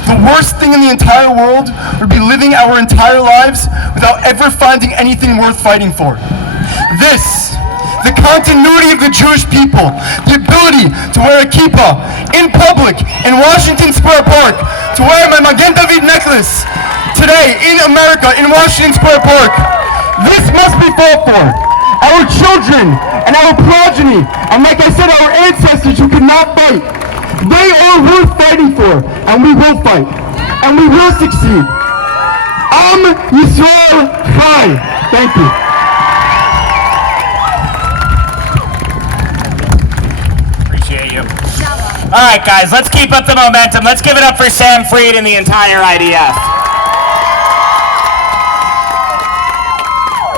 The worst thing in the entire world would be living our entire lives without ever finding anything worth fighting for. This, the continuity of the Jewish people, the ability to wear a kippah in public in Washington Square Park, to wear my Magen David necklace today in America, in Washington Square Park, this must be fought for. Our children and our progeny, and like I said, our ancestors who could not fight, they are worth fighting for, and we will fight, and we will succeed. Am Yisrael Chai. Thank you. Appreciate you. All right, guys, let's keep up the momentum. Let's give it up for Sam Fried and the entire IDF.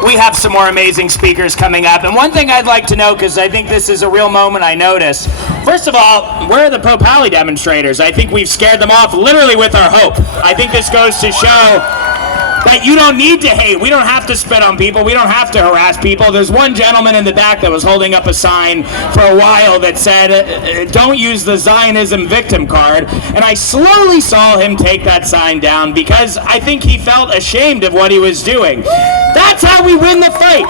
We have some more amazing speakers coming up. And one thing I'd like to know, because I think this is a real moment I noticed. First of all, where are the pro-Pali demonstrators? I think we've scared them off literally with our hope. I think this goes to show that you don't need to hate. We don't have to spit on people. We don't have to harass people. There's one gentleman in the back that was holding up a sign for a while that said, don't use the Zionism victim card. And I slowly saw him take that sign down because I think he felt ashamed of what he was doing. That's how we win the fight.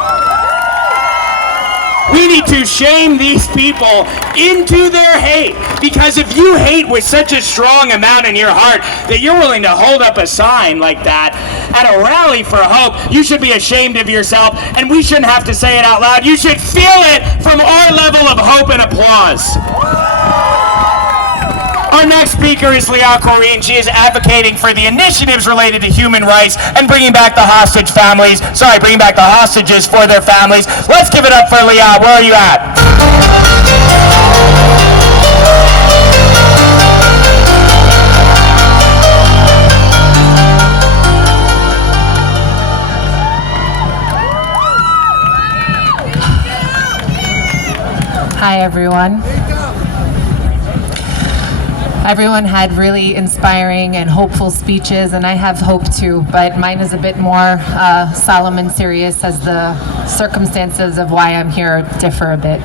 We need to shame these people into their hate. Because if you hate with such a strong amount in your heart that you're willing to hold up a sign like that at a rally for hope, you should be ashamed of yourself, and we shouldn't have to say it out loud. You should feel it from our level of hope and applause. Our next speaker is Liat Corrine. She is advocating for the initiatives related to human rights and bringing back the hostages for their families. Let's give it up for Liat. Where are you at? Hi, everyone. Everyone had really inspiring and hopeful speeches, and I have hope too, but mine is a bit more solemn and serious as the circumstances of why I'm here differ a bit.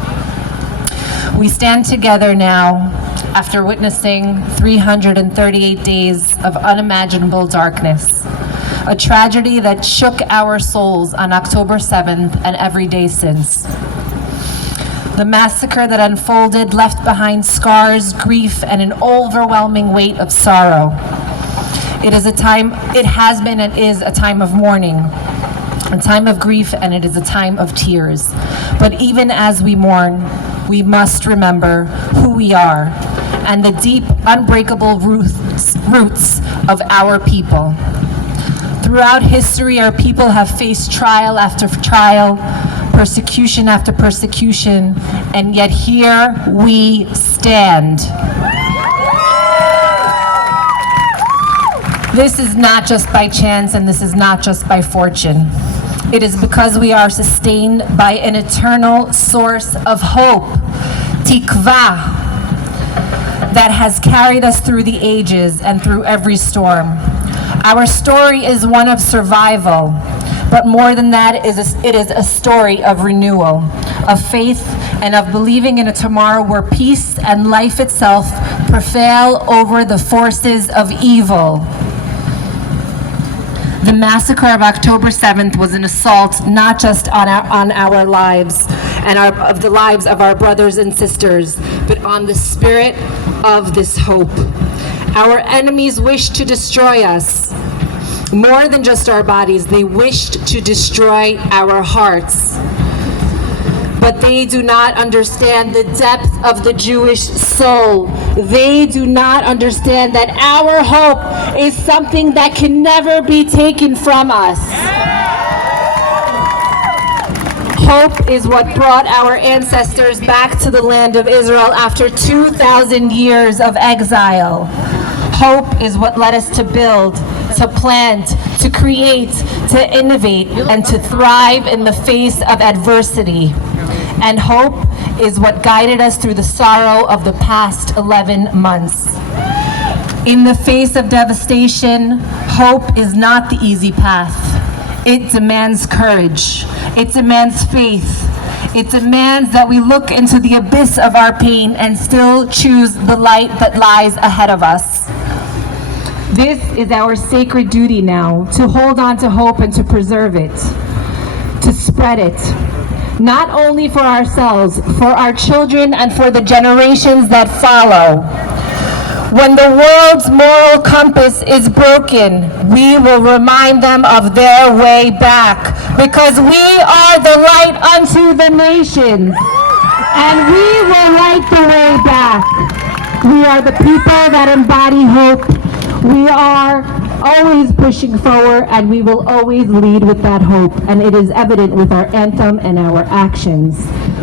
We stand together now after witnessing 338 days of unimaginable darkness, a tragedy that shook our souls on October 7th and every day since. The massacre that unfolded left behind scars, grief, and an overwhelming weight of sorrow. It has been and is a time of mourning, a time of grief, and it is a time of tears. But even as we mourn, we must remember who we are and the deep, unbreakable roots of our people. Throughout history, our people have faced trial after trial, persecution after persecution, and yet here we stand. This is not just by chance, and this is not just by fortune. It is because we are sustained by an eternal source of hope, tikva, that has carried us through the ages and through every storm. Our story is one of survival, but more than that, it is a story of renewal, of faith, and of believing in a tomorrow where peace and life itself prevail over the forces of evil. The massacre of October 7th was an assault not just on our lives and of the lives of our brothers and sisters, but on the spirit of this hope. Our enemies wished to destroy us. More than just our bodies, they wished to destroy our hearts. But they do not understand the depth of the Jewish soul. They do not understand that our hope is something that can never be taken from us. Hope is what brought our ancestors back to the land of Israel after 2,000 years of exile. Hope is what led us to build, to plant, to create, to innovate, and to thrive in the face of adversity. And hope is what guided us through the sorrow of the past 11 months. In the face of devastation, hope is not the easy path. It demands courage. It demands faith. It demands that we look into the abyss of our pain and still choose the light that lies ahead of us. This is our sacred duty now, to hold on to hope and to preserve it, to spread it. Not only for ourselves, for our children and for the generations that follow. When the world's moral compass is broken, we will remind them of their way back, because we are the light unto the nations, and we will light the way back. We are the people that embody hope. We are always pushing forward, and we will always lead with that hope, and it is evident with our anthem and our actions.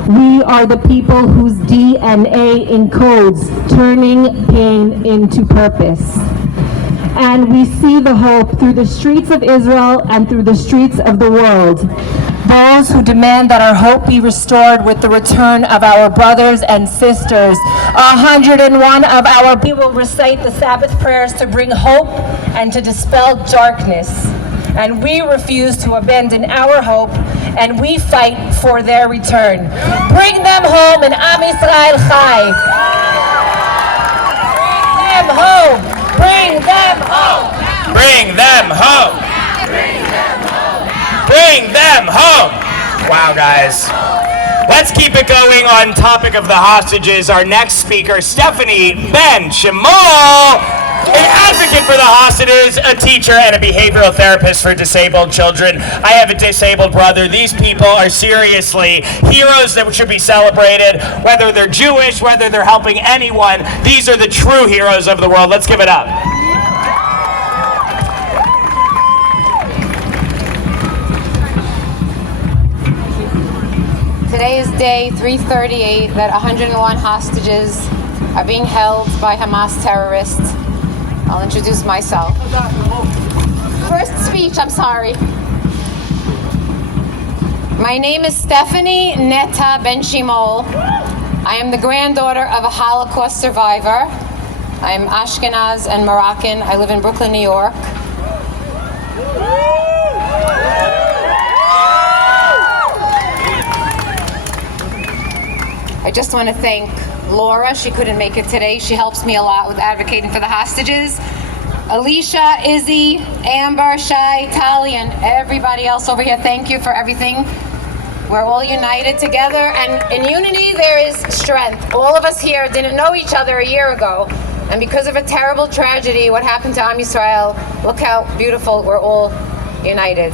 We are the people whose DNA encodes turning pain into purpose. And we see the hope through the streets of Israel and through the streets of the world. Those who demand that our hope be restored with the return of our brothers and sisters. 101 of our people will recite the Sabbath prayers to bring hope and to dispel darkness. And we refuse to abandon our hope, and we fight for their return. Bring them home in Am Yisrael Chai. Bring them home. Bring them home. Bring them home. Bring them home. Bring them home. Wow, guys. Let's keep it going. On topic of the hostages, our next speaker, Stephanie Ben Shimol, an advocate for the hostages, a teacher, and a behavioral therapist for disabled children. I have a disabled brother. These people are seriously heroes that should be celebrated, whether they're Jewish, whether they're helping anyone. These are the true heroes of the world. Let's give it up. Today is day 338 that 101 hostages are being held by Hamas terrorists. I'll introduce myself. First speech, I'm sorry. My name is Stephanie Netta Ben Shimol. I am the granddaughter of a Holocaust survivor. I am Ashkenaz and Moroccan. I live in Brooklyn, New York. I just want to thank Laura. She couldn't make it today. She helps me a lot with advocating for the hostages. Alicia, Izzy, Amber, Shai, Tali, and everybody else over here, thank you for everything. We're all united together, and in unity there is strength. All of us here didn't know each other a year ago, and because of a terrible tragedy, what happened to Am Yisrael, look how beautiful we're all united.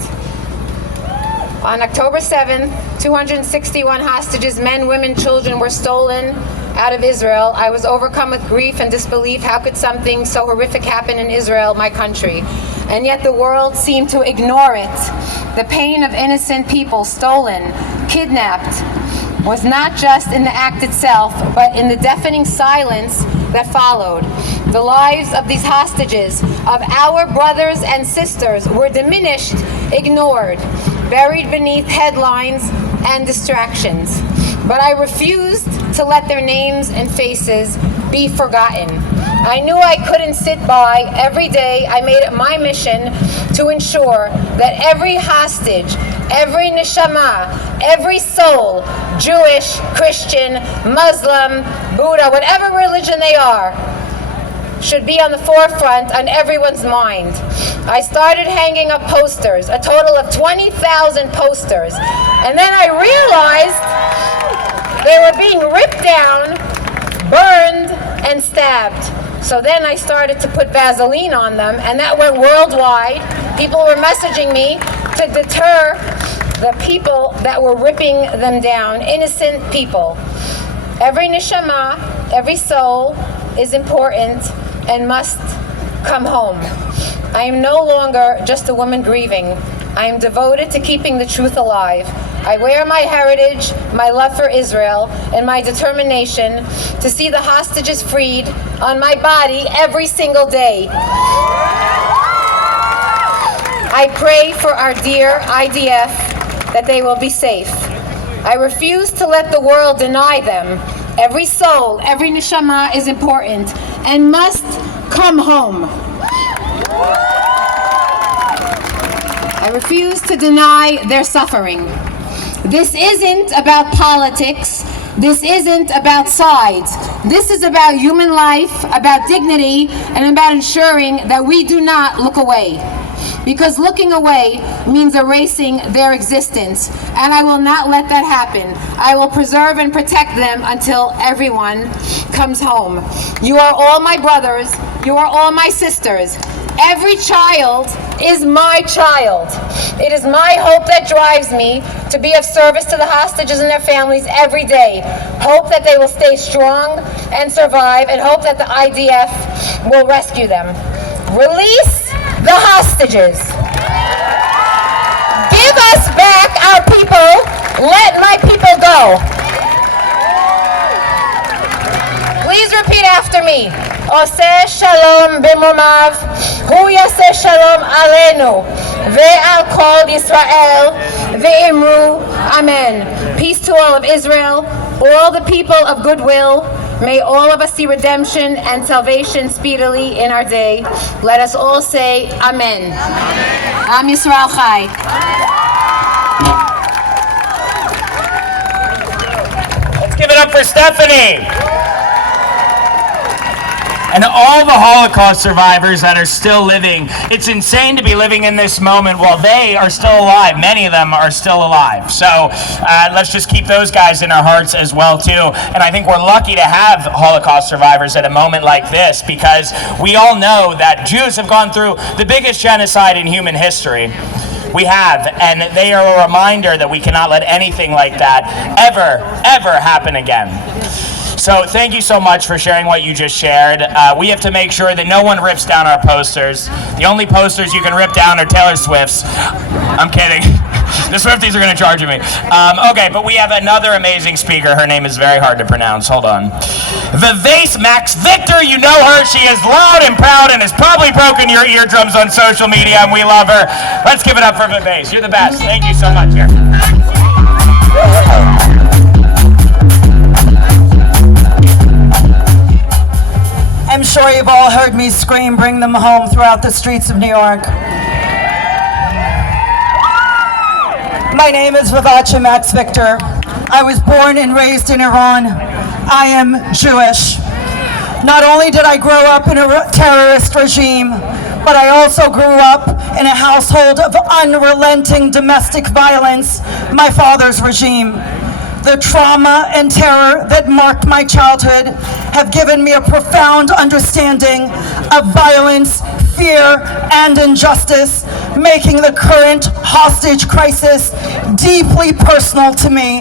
On October 7th, 261 hostages, men, women, children, were stolen out of Israel, I was overcome with grief and disbelief. How could something so horrific happen in Israel, my country? And yet the world seemed to ignore it. The pain of innocent people stolen, kidnapped, was not just in the act itself, but in the deafening silence that followed. The lives of these hostages, of our brothers and sisters, were diminished, ignored, buried beneath headlines and distractions. But I refused to let their names and faces be forgotten. I knew I couldn't sit by. Every day I made it my mission to ensure that every hostage, every neshama, every soul, Jewish, Christian, Muslim, Buddha, whatever religion they are, should be on the forefront on everyone's mind. I started hanging up posters, a total of 20,000 posters. And then I realized they were being ripped down, burned, and stabbed. So then I started to put Vaseline on them, and that went worldwide. People were messaging me to deter the people that were ripping them down, innocent people. Every neshama, every soul is important and must come home. I am no longer just a woman grieving. I am devoted to keeping the truth alive. I wear my heritage, my love for Israel, and my determination to see the hostages freed on my body every single day. I pray for our dear IDF that they will be safe. I refuse to let the world deny them. Every soul, every neshama is important and must come home. I refuse to deny their suffering. This isn't about politics. This isn't about sides. This is about human life, about dignity, and about ensuring that we do not look away. Because looking away means erasing their existence, and I will not let that happen. I will preserve and protect them until everyone comes home. You are all my brothers. You are all my sisters. Every child is my child. It is my hope that drives me to be of service to the hostages and their families every day. Hope that they will stay strong and survive, and hope that the IDF will rescue them. Release the hostages. Give us back our people. Let my people go. Please repeat after me. Oseh shalom b'momav, hu yaseh shalom aleinu, ve'al kol Yisrael, ve'imru, amen. Peace to all of Israel, all the people of goodwill. May all of us see redemption and salvation speedily in our day. Let us all say amen. Am Yisrael Chai. Let's give it up for Stephanie. And all the Holocaust survivors that are still living. It's insane to be living in this moment while they are still alive. Many of them are still alive. So let's just keep those guys in our hearts as well too. And I think we're lucky to have Holocaust survivors at a moment like this, because we all know that Jews have gone through the biggest genocide in human history. We have, and they are a reminder that we cannot let anything like that ever happen again. So thank you so much for sharing what you just shared. We have to make sure that no one rips down our posters. The only posters you can rip down are Taylor Swift's. I'm kidding. The Swifties are going to charge me. Okay, but we have another amazing speaker. Her name is very hard to pronounce. Hold on. Vivace Max Victor. You know her. She is loud and proud and has probably broken your eardrums on social media, and we love her. Let's give it up for Vivace. You're the best. Thank you so much. Here. I'm sure you've all heard me scream, "Bring them home," throughout the streets of New York. My name is Vivace Max Victor. I was born and raised in Iran. I am Jewish. Not only did I grow up in a terrorist regime, but I also grew up in a household of unrelenting domestic violence, my father's regime. The trauma and terror that marked my childhood have given me a profound understanding of violence, fear, and injustice, making the current hostage crisis deeply personal to me.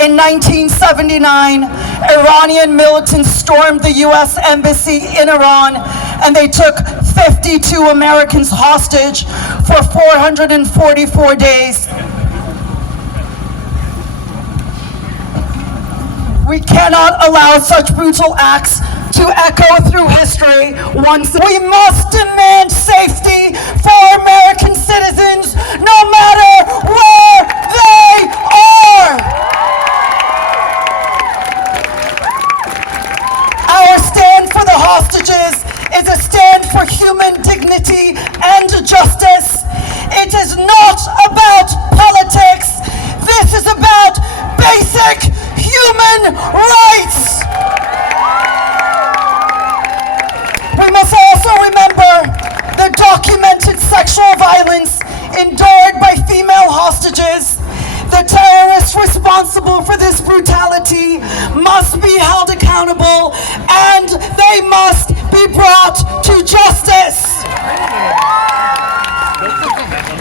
In 1979, Iranian militants stormed the U.S. Embassy in Iran, and they took 52 Americans hostage for 444 days. We cannot allow such brutal acts to echo through history. We must demand safety for American citizens, no matter where they are. Our stand for the hostages is a stand for human dignity and justice. It is not about politics. This is about basic human rights. We must also remember the documented sexual violence endured by female hostages. The terrorists responsible for this brutality must be held accountable, and they must be brought to justice.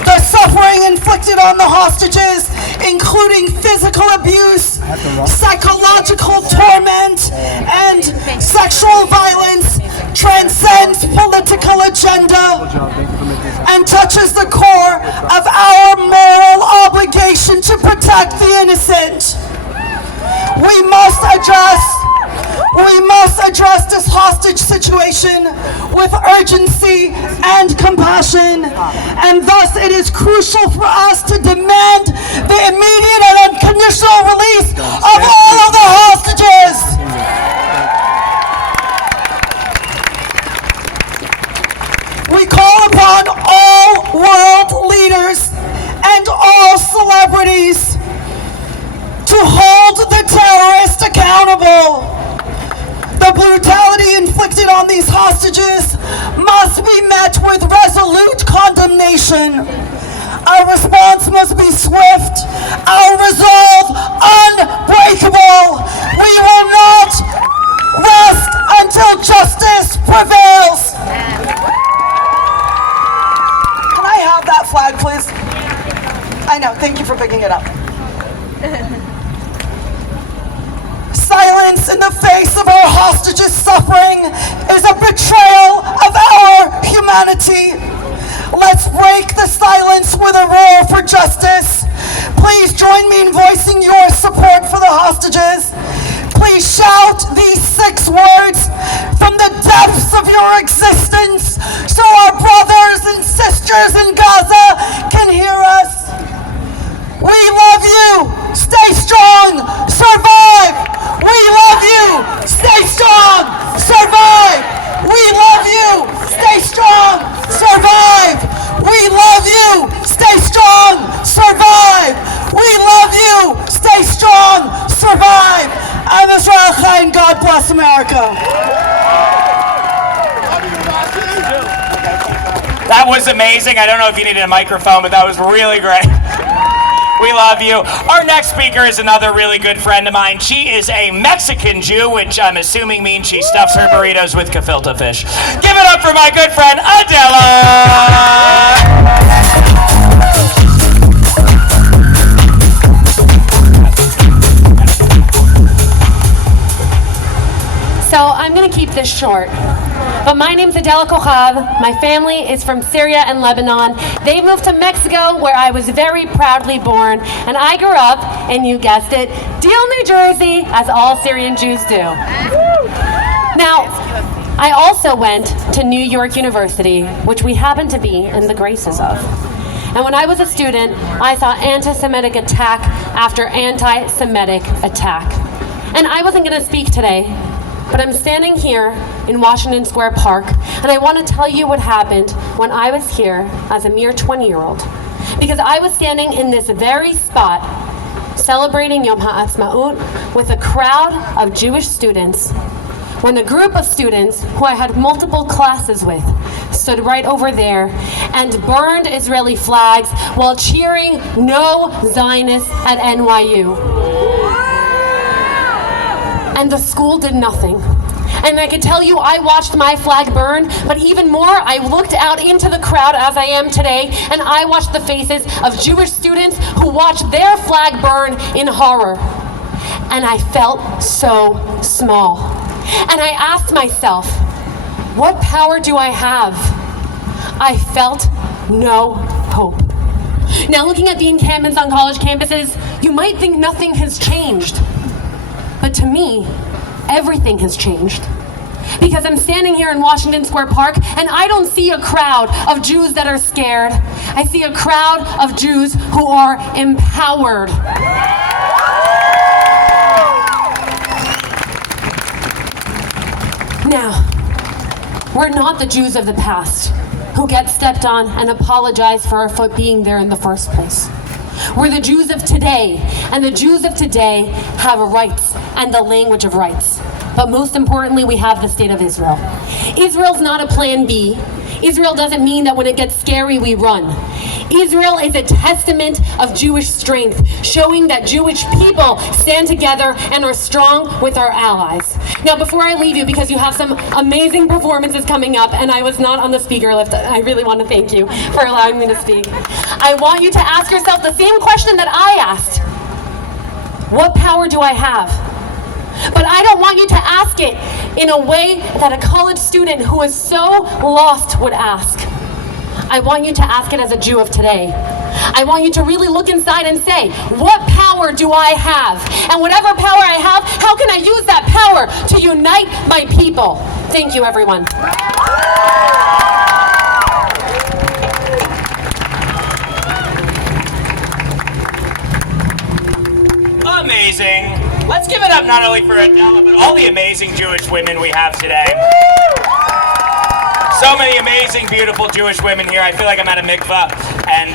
The suffering inflicted on the hostages, including physical abuse, psychological torment, and sexual violence, transcends political agenda and touches the core of our moral obligation to protect the innocent. We must address this hostage situation with urgency and compassion, and thus it is crucial for us to demand the immediate and unconditional release of all of the hostages. We call upon all world leaders and all celebrities to hold the terrorists accountable. The brutality inflicted on these hostages must be met with resolute condemnation. Our response must be swift, our resolve unbreakable. We will not rest until justice prevails. Can I have that flag, please? I know, thank you for picking it up. Silence in the face of our hostages' suffering is a betrayal of our humanity. Let's break the silence with a roar for justice. Please join me in voicing your support for the hostages. Please shout these 6 words from the depths of your existence so our brothers and sisters in Gaza can hear us. We love you. Stay strong. Survive. We love you. Stay strong. Survive. We love you. Stay strong. Survive. We love you. Stay strong. Survive. We love you. Stay strong. Survive. I'm Israel Chaim. God bless America. That was amazing. I don't know if you needed a microphone, but that was really great. We love you. Our next speaker is another really good friend of mine. She is a Mexican Jew, which I'm assuming means she stuffs her burritos with gefilte fish. Give it up for my good friend, Adela! So I'm going to keep this short. But my name's Adela Kochav. My family is from Syria and Lebanon. They moved to Mexico, where I was very proudly born. And I grew up, and you guessed it, Deal, New Jersey, as all Syrian Jews do. Now, I also went to New York University, which we happen to be in the graces of. And when I was a student, I saw anti-Semitic attack after anti-Semitic attack. And I wasn't going to speak today, but I'm standing here in Washington Square Park, and I want to tell you what happened when I was here as a mere 20-year-old. Because I was standing in this very spot, celebrating Yom HaAtzmaut with a crowd of Jewish students, when a group of students who I had multiple classes with stood right over there and burned Israeli flags while cheering "No Zionists" at NYU. And the school did nothing. And I can tell you, I watched my flag burn, but even more, I looked out into the crowd as I am today, and I watched the faces of Jewish students who watched their flag burn in horror. and I felt so small. And I asked myself, what power do I have? I felt no hope. Now, looking at the encampments on college campuses, you might think nothing has changed. But to me, everything has changed. Because I'm standing here in Washington Square Park and I don't see a crowd of Jews that are scared. I see a crowd of Jews who are empowered. Now, we're not the Jews of the past who get stepped on and apologize for our foot being there in the first place. We're the Jews of today, and the Jews of today have rights and the language of rights. But most importantly, we have the state of Israel. Israel's not a plan B. Israel doesn't mean that when it gets scary, we run. Israel is a testament of Jewish strength, showing that Jewish people stand together and are strong with our allies. Now, before I leave you, because you have some amazing performances coming up, and I was not on the speaker list, I really want to thank you for allowing me to speak. I want you to ask yourself the same question that I asked. What power do I have? But I don't want you to ask it in a way that a college student who is so lost would ask. I want you to ask it as a Jew of today. I want you to really look inside and say, what power do I have? And whatever power I have, how can I use that power to unite my people? Thank you, everyone. Amazing. Let's give it up not only for Adela, but all the amazing Jewish women we have today. So many amazing, beautiful Jewish women here. I feel like I'm at a mikvah. And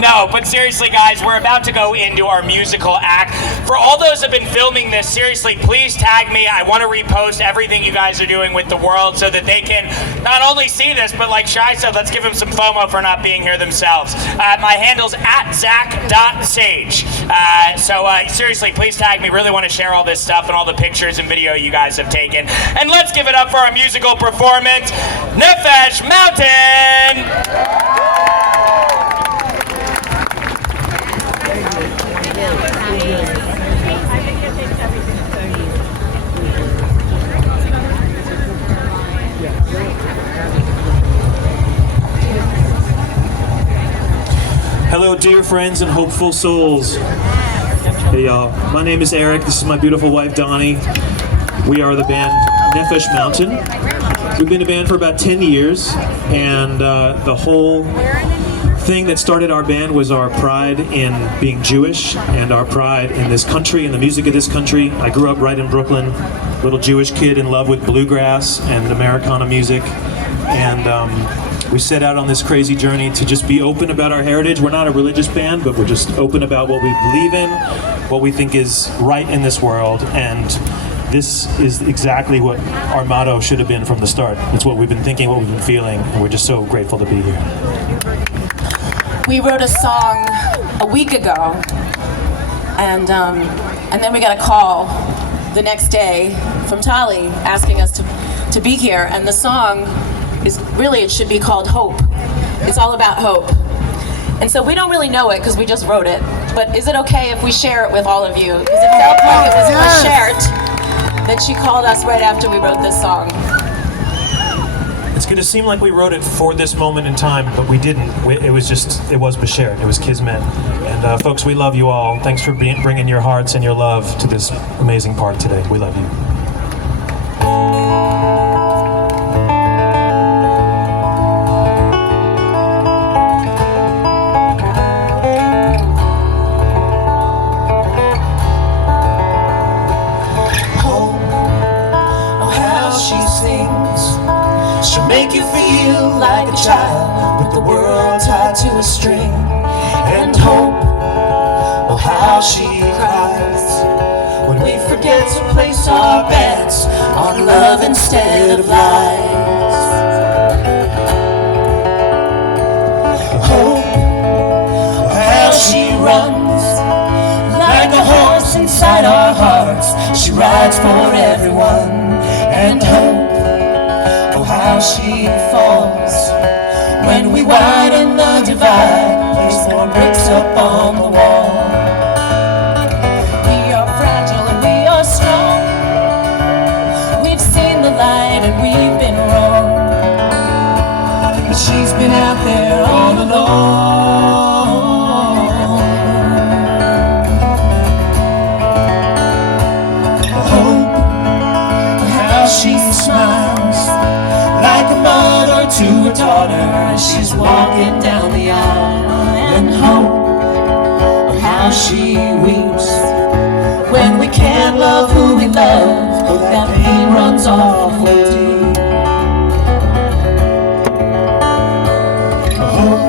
no, but seriously, guys, we're about to go into our musical act. For all those who have been filming this, seriously, please tag me. I want to repost everything you guys are doing with the world so that they can not only see this, but like Shai said, let's give them some FOMO for not being here themselves. My handle's @Zach.Sage. Seriously, please tag me. Really want to share all this stuff and all the pictures and video you guys have taken. And let's give it up for our musical performance, Nefesh Mountain! Hello, dear friends and hopeful souls. Hey, y'all. My name is Eric. This is my beautiful wife, Donnie. We are the band Nefesh Mountain. We've been a band for about 10 years, and the whole thing that started our band was our pride in being Jewish and our pride in this country and the music of this country. I grew up right in Brooklyn, little Jewish kid in love with bluegrass and Americana music, and we set out on this crazy journey to just be open about our heritage. We're not a religious band, but we're just open about what we believe in, what we think is right in this world, and this is exactly what our motto should have been from the start. It's what we've been thinking, what we've been feeling, and we're just so grateful to be here. We wrote a song a week ago, and then we got a call the next day from Tali asking us to be here, and the song is really, it should be called Hope. It's all about hope. And so we don't really know it because we just wrote it, but is it okay if we share it with all of you? Because it felt like it was for Shert that she called us right after we wrote this song. It's going to seem like we wrote it for this moment in time, but we didn't. It was Bashert. It was Kismet. And folks, we love you all. Thanks for bringing your hearts and your love to this amazing part today. We love you. She'll make you feel like a child with the world tied to a string. And hope, oh how she cries when we forget to place our bets on love instead of lies. Hope, oh how she runs like a horse inside our hearts. She rides for everyone. And hope, how she falls when we widen the divide. There's more bricks up on the wall. We are she's walking down the aisle, and hope, oh how she weeps when we can't love who we love. Oh, that pain runs awful deep. Hope,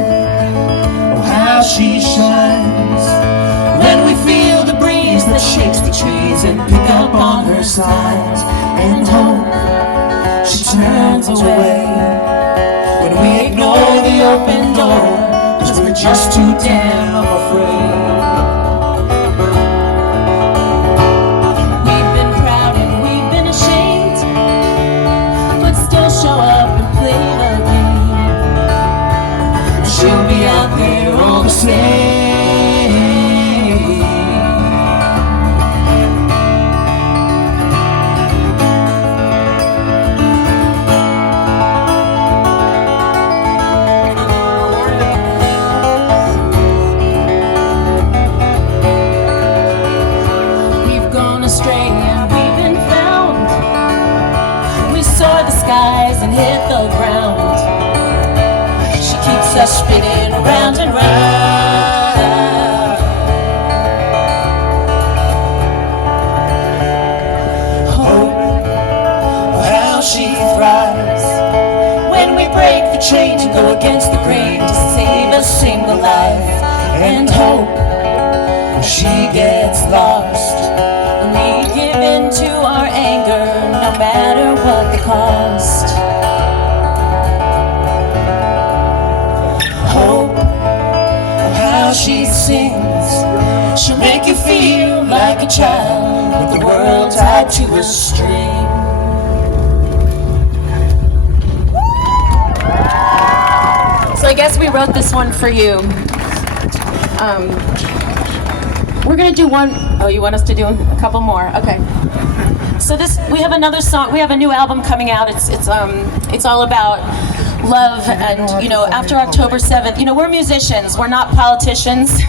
oh how she shines when we feel the breeze that shakes the trees and pick up on her sides. And hope, she turns away when we ignore the open door, 'cause we're just too damn afraid. We've been proud and we've been ashamed, but still show up and play the game. She'll be out there all the same. And hit the ground. She keeps us spinning round and round. Hope, how she thrives when we break the chains and go against the grain to save a single life. And hope, she gets lost when we give in to our anger, no matter what the cost. Hope, how she sings, she'll make you feel like a child with the world tied to a string. So I guess we wrote this one for you. We're gonna do one. Oh, you want us to do a couple more? Okay. So we have another song. We have a new album coming out. It's all about love, and you know, after October 7th, you know, we're musicians. We're not politicians,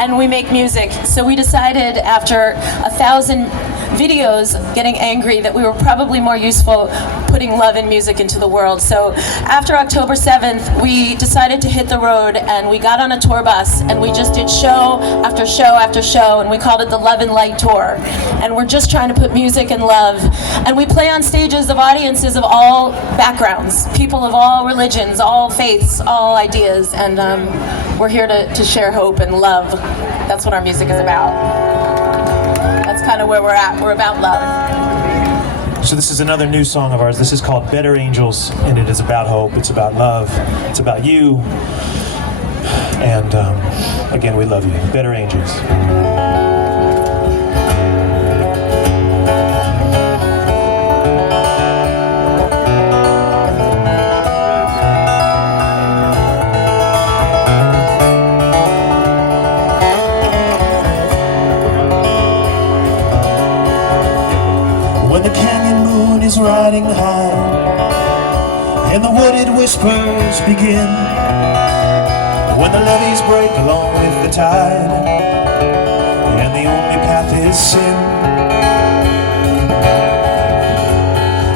and we make music. So we decided after 1,000 videos getting angry that we were probably more useful putting love and music into the world. So after October 7th, we decided to hit the road, and we got on a tour bus, and we just did show after show after show, and we called it the Love and Light Tour. And we're just trying to put music and love, and we play on stages of audiences of all backgrounds, people of all religions, all faiths, all ideas, and we're here to share hope and love. That's what our music is about. That's kind of where we're at. We're about love. So this is another new song of ours. This is called Better Angels, and it is about hope. It's about love. It's about you. And again, we love you. Better Angels. Riding high, and the wooded whispers begin, when the levees break along with the tide, and the only path is sin.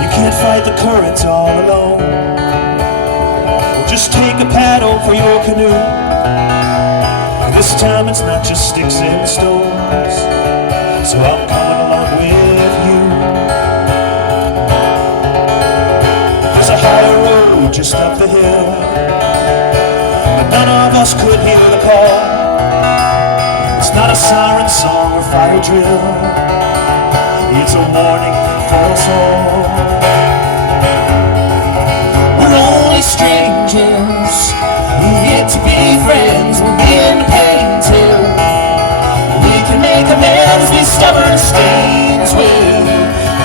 You can't fight the currents all alone. Well, just take a paddle for your canoe. This time it's not just sticks and stones, so I'm coming along with you. A higher road just up the hill, but none of us could hear the call. It's not a siren song or fire drill, it's a warning for us all. We're only strangers who get to be friends. We'll be in pain till we can make amends. These stubborn stains will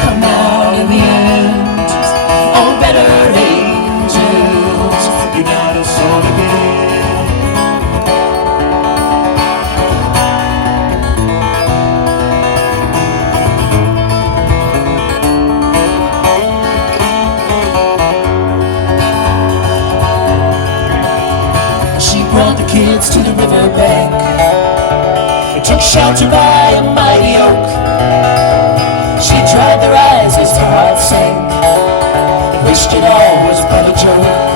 come out in the end. Oh, better angels, unite us all again. She brought the kids to the riverbank. They took shelter by a mighty oak. She dried their eyes as their hearts sank, wished it all was but a joke.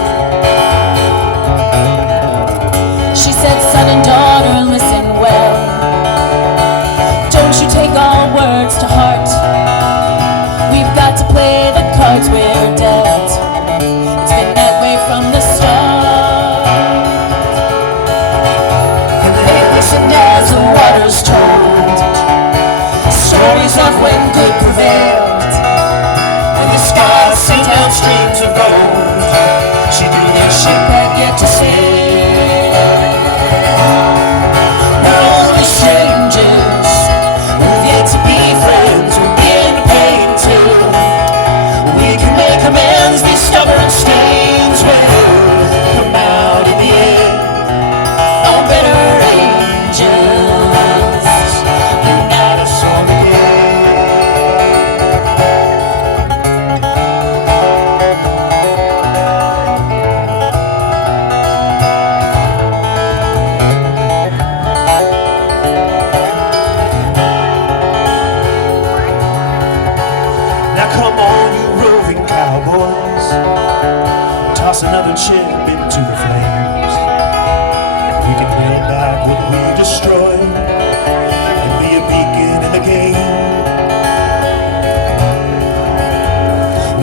destroy and be a beacon in the game.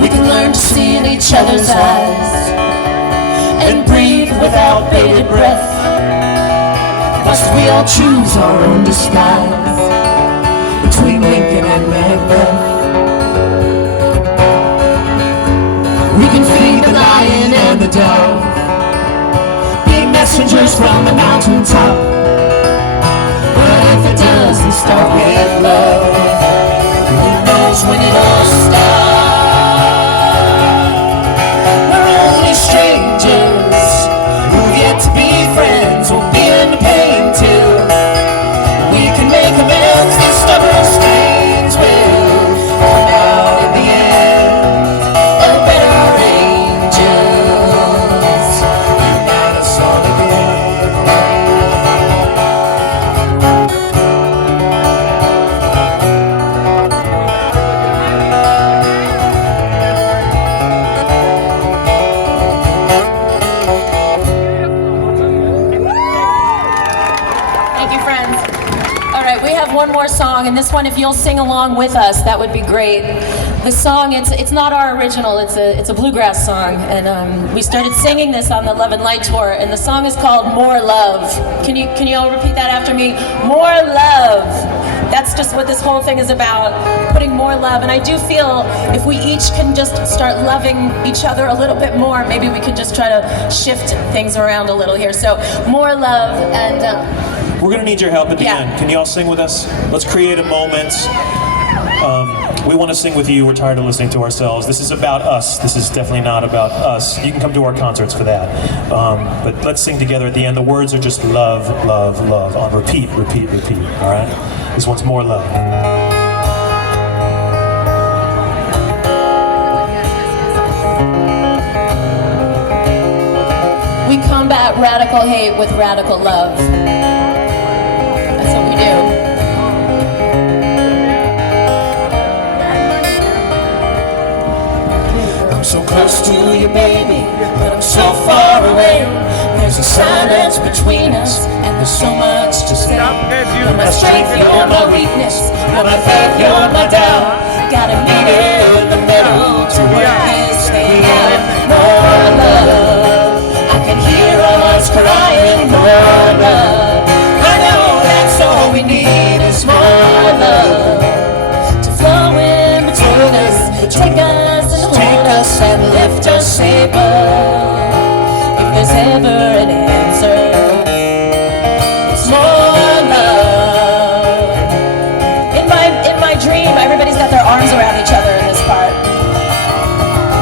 We can learn to see in each other's eyes and breathe without bated breath. Must we all choose our own disguise between Lincoln and Macbeth? We can feed the lion and the dove, be messengers from the mountaintop. But if it doesn't start with love, who knows when it all stops? We're only strangers who've yet to be friends. We'll be in pain till we can make amends. These stubborn stains will come out in the end. Oh, better angels unite us all again. Thank you, friends. All right, we have one more song, and this one, if you'll sing along with us, that would be great. The song, it's not our original, it's a bluegrass song, and we started singing this on the Love and Light tour, and the song is called More Love. Can you all repeat that after me? More love. That's just what this whole thing is about, putting more love. And I do feel if we each can just start loving each other a little bit more, maybe we can just try to shift things around a little here. So more love, and We're going to need your help at the Yeah. end. Can you all sing with us? Let's create a moment. We want to sing with you. We're tired of listening to ourselves. This is about us. This is definitely not about us. You can come to our concerts for that. But let's sing together at the end. The words are just love, love, love. On repeat, repeat, repeat. All right? This one's more love. we combat radical hate with radical love. That's what we do. I'm so close to you, baby, but I'm so far away. There's a silence between us, and there's so much to say. You're my strength, you're my weakness, you're my faith, you're my doubt. Gotta meet in the middle to work this thing out. More love, I can hear our hearts crying. More love, I know that's all we need is more love to flow in between us, take us and hold us and lift us above. If there's ever an answer, it's more love. In my dream, everybody's got their arms around each other in this part.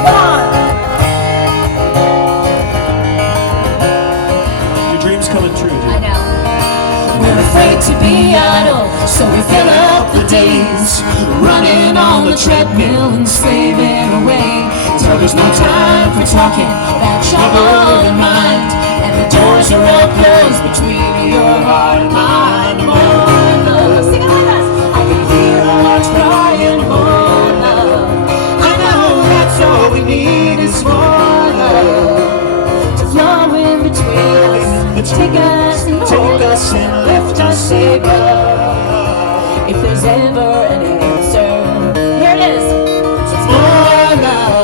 Come on. Your dream's coming true, dude. I know. We're afraid to be idle, so we fill up the days, running on the treadmill and slaving away till there's no time for talking that trouble in mind, and the doors are all closed between your heart and mine. More love, sing it with us. I can hear our hearts crying. More love, I know that's all we need is more love to flow in between us, take us and hold us and lift us above. If there's ever an answer, here it is. It's more love.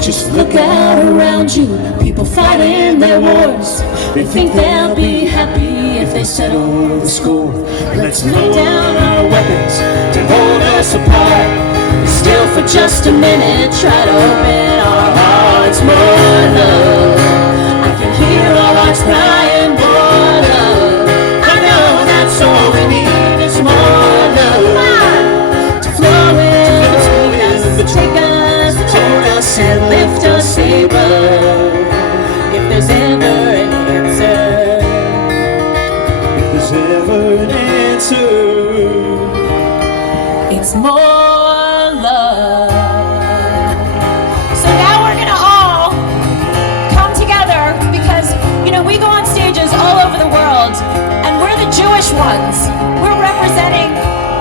Just look out around you, people fighting their wars. They think they'll be happy if they settle the score. Let's lay down our weapons to hold us apart. Still for just a minute, try to open our hearts. More love, I can hear our hearts crying. More love, I know that's all we need is more love to flow in between us, take us, hold us and lift us above. If there's ever an answer, if there's ever an answer, it's more love. So now we're gonna all come together because, you know, we go on stages all over the world and we're the Jewish ones. We're representing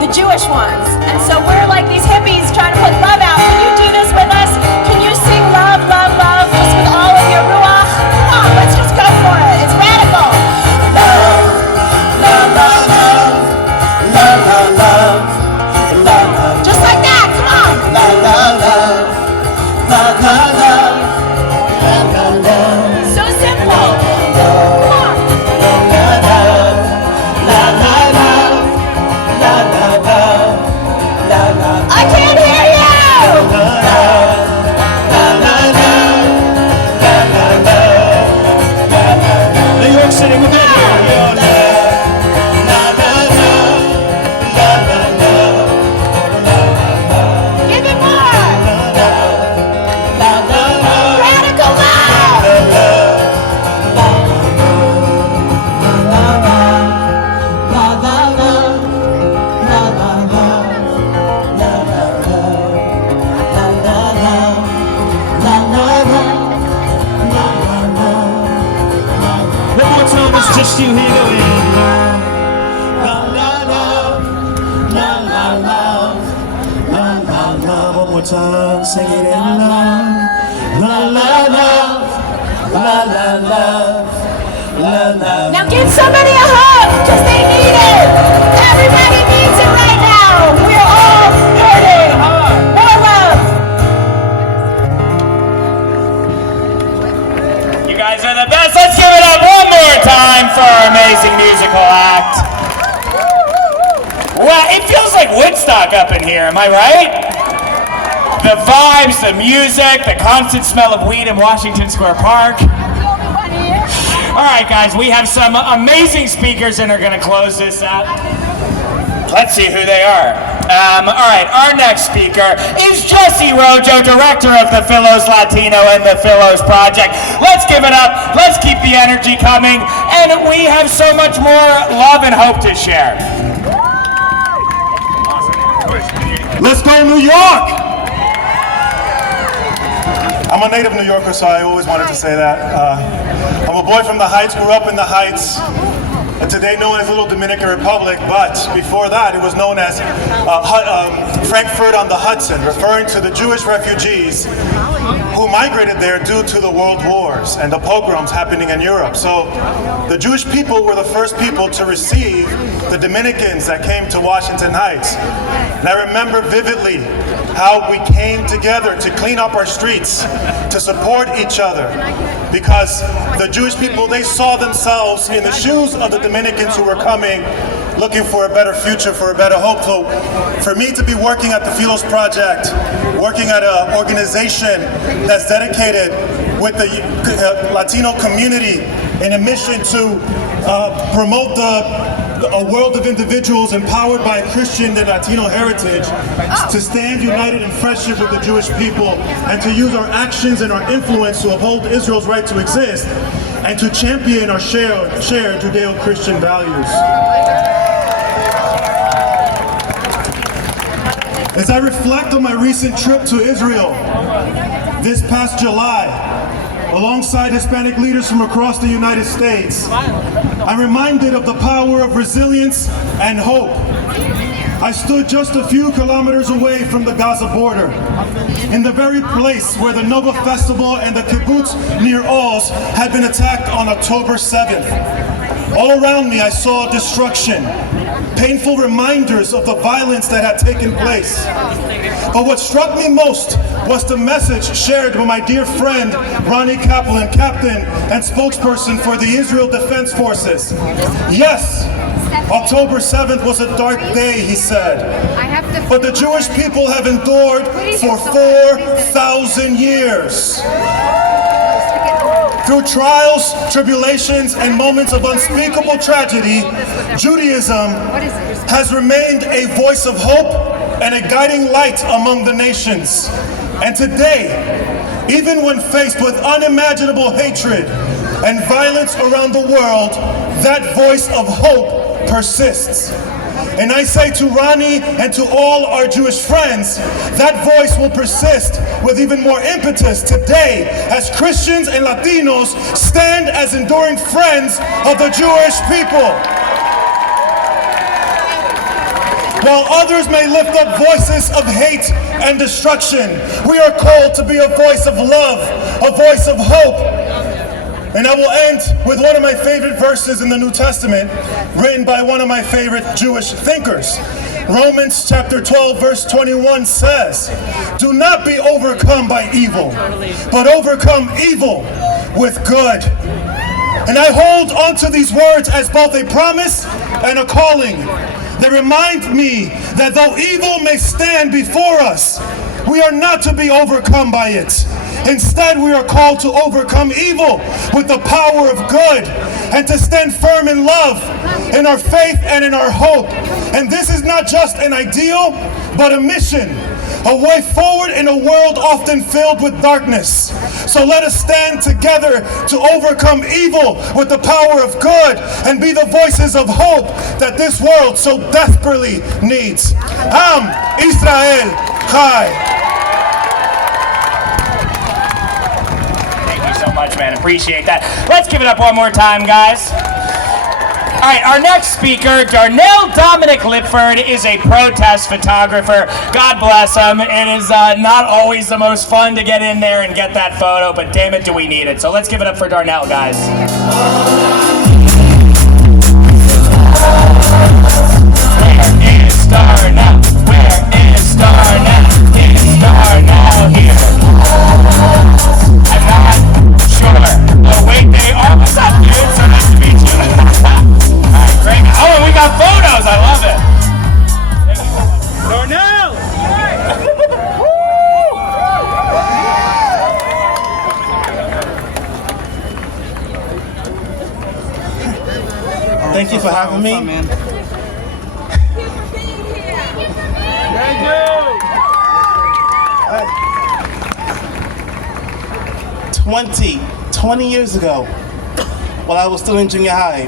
the Jewish ones. And so we're like these hippies trying to put love out. Can you do this with us? Can you sing love, love, love just with all of your ruach? Come on, let's just go for it. It's radical. Love, love, love, love, love, love, love, love, love. Just like that, come on. Love, love, love, love, love, love, love, love, love. So simple. Come on. I can't hear you! New York City, we're good here. Give it more! Radical love! One more time, it's just you here going. La la la, la la la, la la la. One more time, sing it in love. La la la, la la la, la la. Now give somebody a hug, because they need it! Everybody needs it right now! We're all hurting! More love! You guys are the best. Let's give it up one more time for our amazing musical act. Well, it feels like Woodstock up in here, am I right? The vibes, the music, the constant smell of weed in Washington Square Park. All right, guys, we have some amazing speakers and are going to close this out. Let's see who they are. All right, our next speaker is Jesse Rojo, director of the Philos Latino and the Philos Project. Let's give it up. Let's keep the energy coming. And we have so much more love and hope to share. Let's go New York! I'm a native New Yorker, so I always wanted to say that. I'm a boy from the Heights, grew up in the Heights, and today known as Little Dominican Republic, but before that it was known as Frankfurt on the Hudson, referring to the Jewish refugees who migrated there due to the world wars and the pogroms happening in Europe. So the Jewish people were the first people to receive the Dominicans that came to Washington Heights. And I remember vividly how we came together to clean up our streets, to support each other, because the Jewish people, they saw themselves in the shoes of the Dominicans who were coming, looking for a better future, for a better hope. So for me to be working at the Philos Project, working at an organization that's dedicated with the Latino community in a mission to promote a world of individuals empowered by Christian and Latino heritage, to stand united in friendship with the Jewish people, and to use our actions and our influence to uphold Israel's right to exist, and to champion our shared Judeo-Christian values. As I reflect on my recent trip to Israel this past July, alongside Hispanic leaders from across the United States, I'm reminded of the power of resilience and hope. I stood just a few kilometers away from the Gaza border, in the very place where the Nova Festival and the kibbutz near Oz had been attacked on October 7th. All around me I saw destruction, painful reminders of the violence that had taken place. But what struck me most was the message shared by my dear friend Ronnie Kaplan, captain and spokesperson for the Israel Defense Forces. Yes, October 7th was a dark day, he said, but the Jewish people have endured for 4,000 years. Through trials, tribulations, and moments of unspeakable tragedy, Judaism has remained a voice of hope and a guiding light among the nations. And today, even when faced with unimaginable hatred and violence around the world, that voice of hope persists. And I say to Ronnie and to all our Jewish friends, that voice will persist with even more impetus today as Christians and Latinos stand as enduring friends of the Jewish people. While others may lift up voices of hate and destruction, we are called to be a voice of love, a voice of hope. And I will end with one of my favorite verses in the New Testament, written by one of my favorite Jewish thinkers. Romans chapter 12, verse 21 says, "Do not be overcome by evil, but overcome evil with good." And I hold onto these words as both a promise and a calling. They remind me that though evil may stand before us, we are not to be overcome by it. Instead, we are called to overcome evil with the power of good and to stand firm in love, in our faith and in our hope. And this is not just an ideal, but a mission, a way forward in a world often filled with darkness. So let us stand together to overcome evil with the power of good and be the voices of hope that this world so desperately needs. Am Israel Chai. So much, man. Appreciate that. Let's give it up one more time, guys. All right, our next speaker, Darnell Dominic Lipford, is a protest photographer. God bless him. It is not always the most fun to get in there and get that photo, but damn it, do we need it. So let's give it up for Darnell, guys. Where is Darnell? Where is Darnell? Is Darnell here? I'm not sure. Oh wait, they are. What's up, dude? So nice to meet you. Alright, great. Oh, and we got photos. I love it. Thank you. Darnell! Thank you for having me. Thank you. 20 years ago, while I was still in junior high,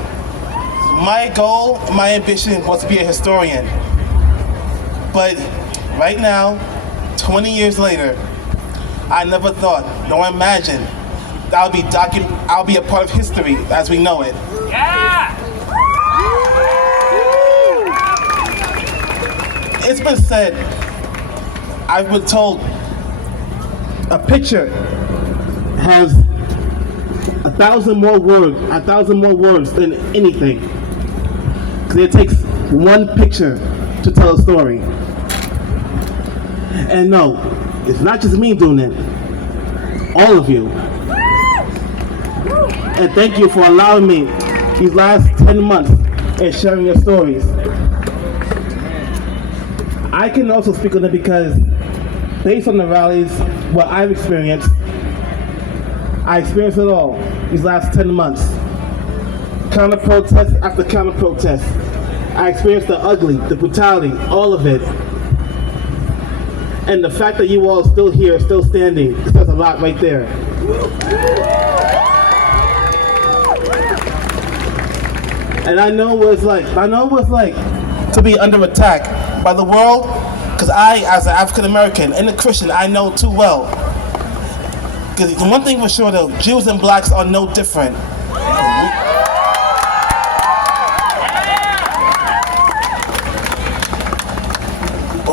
my goal, my ambition was to be a historian. But right now, 20 years later, I never thought nor imagined that I'll be a part of history as we know it. Yeah! It's been said, I've been told, a picture has 1,000 more words than anything. Because it takes one picture to tell a story. And no, it's not just me doing it. All of you. And thank you for allowing me these last 10 months and sharing your stories. I can also speak on it because based on the rallies, what I've experienced, I experienced it all these last 10 months. Counter protest after counter protest. I experienced the ugly, the brutality, all of it. And the fact that you all are still here, still standing, says a lot right there. And I know what it's like. To be under attack by the world, because I, as an African American and a Christian, I know too well. Because the one thing for sure though, Jews and blacks are no different.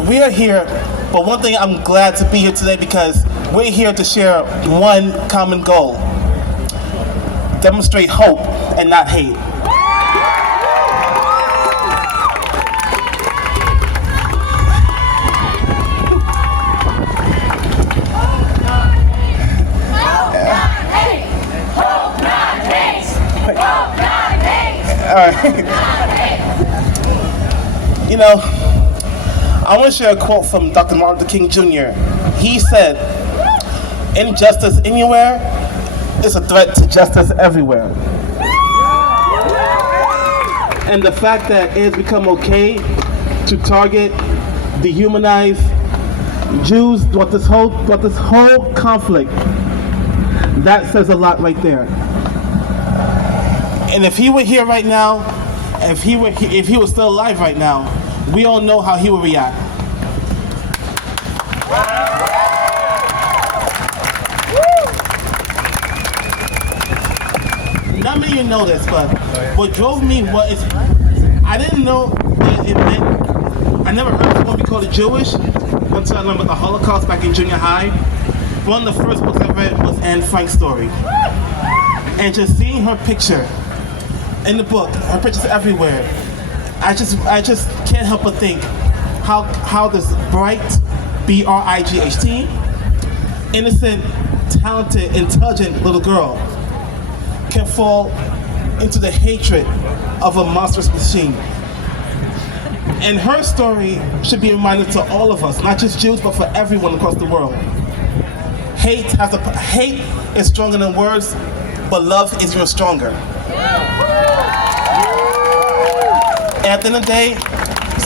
We are here, but one thing I'm glad to be here today because we're here to share one common goal. Demonstrate hope and not hate. You know, I want to share a quote from Dr. Martin Luther King Jr. He said, "Injustice anywhere is a threat to justice everywhere." And the fact that it has become okay to target, dehumanize Jews throughout this whole conflict, that says a lot right there. And if he were here right now, if he was still alive right now, we all know how he would react. Not many of you know this, but what drove me was I didn't know what it meant. I never heard someone be called a Jewish until I learned about the Holocaust back in junior high. One of the first books I read was Anne Frank's story. And just seeing her picture in the book, her pictures everywhere, I just can't help but think how this bright, B-R-I-G-H-T, innocent, talented, intelligent little girl can fall into the hatred of a monstrous machine. And her story should be a reminder to all of us, not just Jews, but for everyone across the world. Hate is stronger than words, but love is even stronger. And at the end of the day,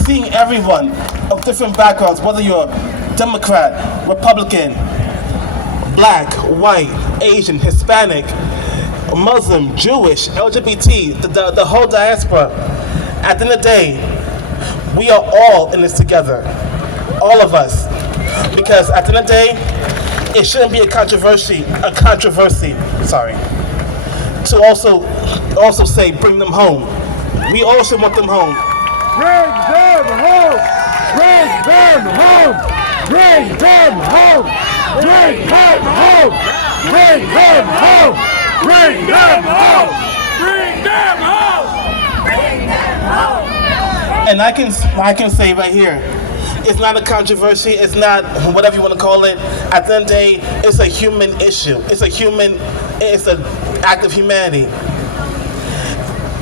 seeing everyone of different backgrounds, whether you're Democrat, Republican, Black, white, Asian, Hispanic, Muslim, Jewish, LGBT, the whole diaspora, at the end of the day, we are all in this together, all of us. Because at the end of the day, it shouldn't be a controversy, to also say bring them home. We all should want them home. Bring them home! Bring them home! Bring them home! Bring them home! Bring them home! Bring them home! Bring them home! Bring them home! And I can say right here, it's not a controversy, it's not whatever you want to call it. At the end of the day, it's a human issue. It's an act of humanity.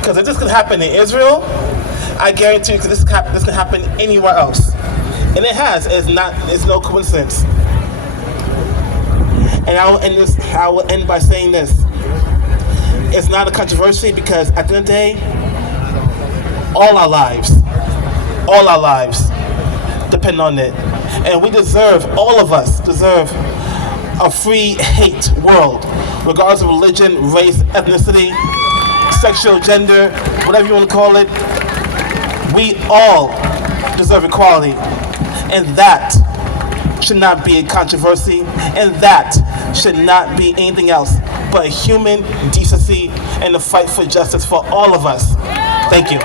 Because if this could happen in Israel, I guarantee you this can happen anywhere else. And it has, it's no coincidence. And I will end by saying this. It's not a controversy because at the end of the day, all our lives depend on it. And all of us deserve a free hate world, regardless of religion, race, ethnicity, sexual gender, whatever you want to call it. We all deserve equality. And that should not be a controversy, and that should not be anything else but human decency and the fight for justice for all of us. Thank you.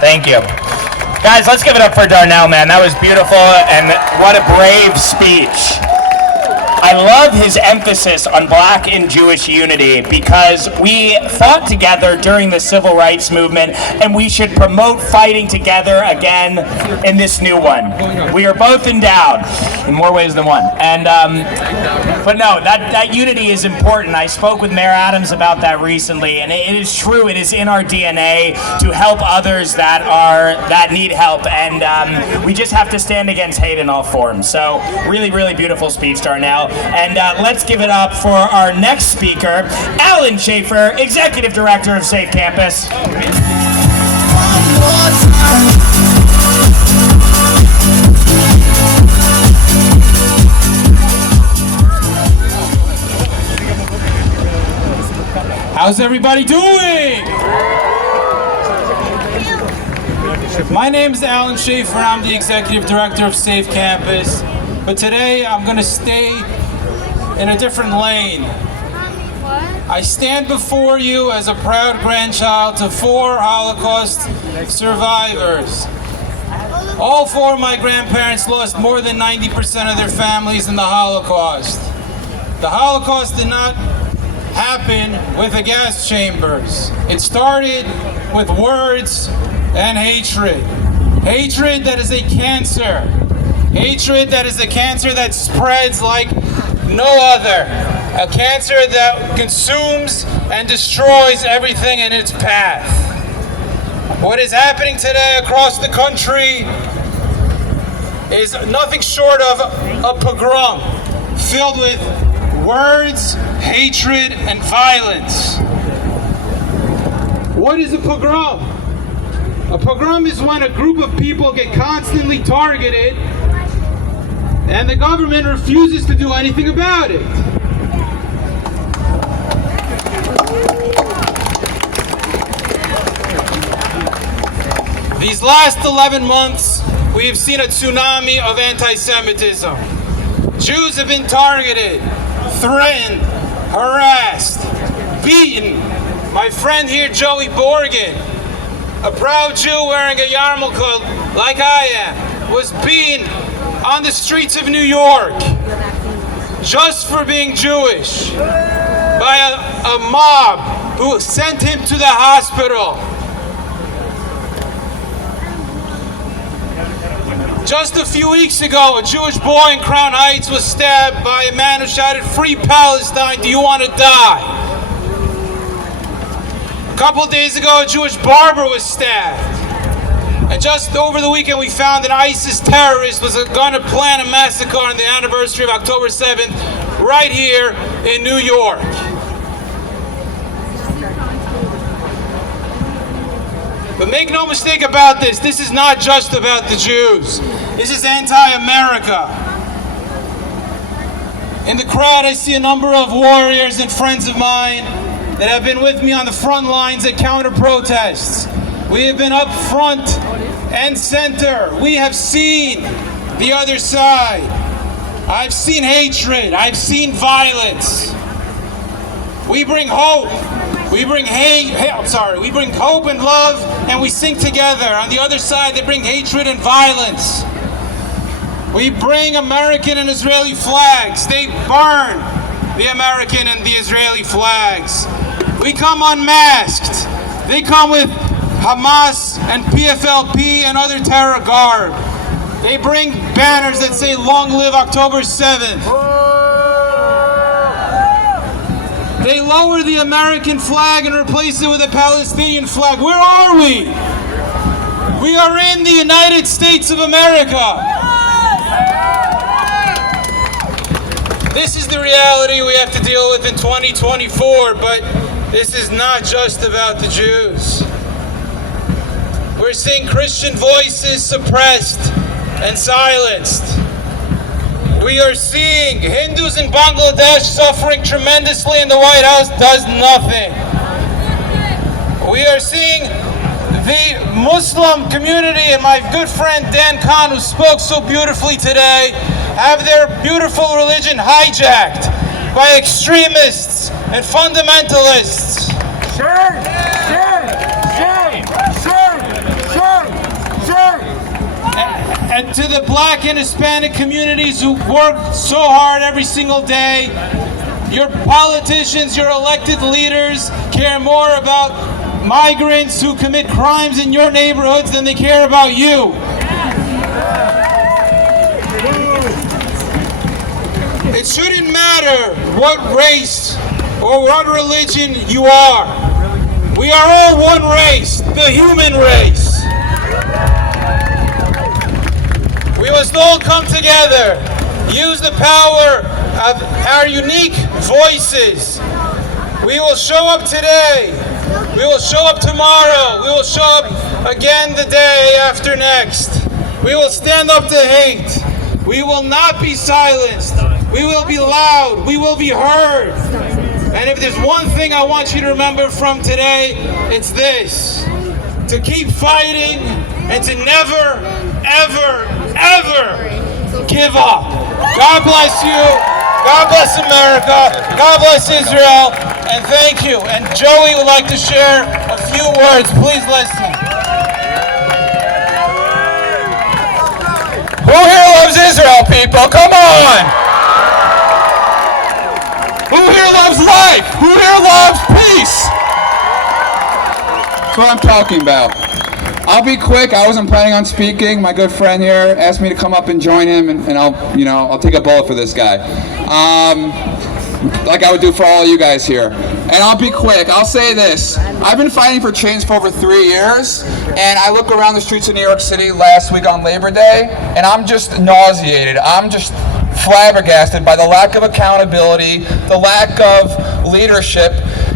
Thank you. Guys, let's give it up for Darnell, man. That was beautiful, and what a brave speech. I love his emphasis on Black and Jewish unity because we fought together during the Civil Rights Movement, and we should promote fighting together again in this new one. We are both endowed in more ways than one. And but no, that unity is important. I spoke with Mayor Adams about that recently, and it is true. It is in our DNA to help others that need help, and we just have to stand against hate in all forms. So really, really beautiful speech, Darnell. And let's give it up for our next speaker, Alan Schaefer, Executive Director of Safe Campus. How's everybody doing? My name is Alan Schaefer, and I'm the Executive Director of Safe Campus. But today I'm going to stay in a different lane. I stand before you as a proud grandchild to 4 Holocaust survivors. All 4 of my grandparents lost more than 90% of their families in the Holocaust. The Holocaust did not happen with the gas chambers. It started with words and hatred. Hatred that is a cancer. Hatred that is a cancer that spreads like no other. A cancer that consumes and destroys everything in its path. What is happening today across the country is nothing short of a pogrom filled with words, hatred, and violence. What is a pogrom? A pogrom is when a group of people get constantly targeted and the government refuses to do anything about it. These last 11 months, we have seen a tsunami of anti-Semitism. Jews have been targeted, threatened, harassed, beaten, My friend here, Joey Borgen, a proud Jew wearing a yarmulke like I am, was beaten on the streets of New York just for being Jewish by a mob who sent him to the hospital. Just a few weeks ago, a Jewish boy in Crown Heights was stabbed by a man who shouted, "Free Palestine, do you want to die?" A couple days ago, a Jewish barber was stabbed. And just over the weekend, we found an ISIS terrorist was going to plan a massacre on the anniversary of October 7th, right here in New York. But make no mistake about this, this is not just about the Jews. This is anti-America. In the crowd, I see a number of warriors and friends of mine that have been with me on the front lines at counter-protests. We have been up front and center. We have seen the other side. I've seen hatred. I've seen violence. We bring hope. We bring we bring hope and love, and we sing together. On the other side, they bring hatred and violence. We bring American and Israeli flags. They burn the American and the Israeli flags. We come unmasked. They come with Hamas and PFLP and other terror garb. They bring banners that say, "Long live October 7th." They lower the American flag and replace it with a Palestinian flag. Where are we? We are in the United States of America. This is the reality we have to deal with in 2024, but this is not just about the Jews. We're seeing Christian voices suppressed and silenced. We are seeing Hindus in Bangladesh suffering tremendously, and the White House does nothing. We are seeing the Muslim community, and my good friend Dan Khan, who spoke so beautifully today, have their beautiful religion hijacked by extremists and fundamentalists. And to the Black and Hispanic communities who work so hard every single day, your politicians, your elected leaders care more about migrants who commit crimes in your neighborhoods than they care about you. It shouldn't matter what race or what religion you are. We are all one race, the human race. We must all come together, use the power of our unique voices. We will show up today. We will show up tomorrow. We will show up again the day after next. We will stand up to hate. We will not be silenced. We will be loud. We will be heard. And if there's one thing I want you to remember from today, it's this: to keep fighting and to never, ever, ever give up. God bless you. God bless America. God bless Israel. And thank you. And Joey would like to share a few words. Please listen. Who here loves Israel, people? Come on! Who here loves life? Who here loves peace? That's what I'm talking about. I'll be quick. I wasn't planning on speaking. My good friend here asked me to come up and join him, and I'll take a bullet for this guy, like I would do for all of you guys here. And I'll be quick. I'll say this: I've been fighting for change for over 3 years, and I look around the streets of New York City last week on Labor Day, and I'm just nauseated. I'm just flabbergasted by the lack of accountability, the lack of leadership,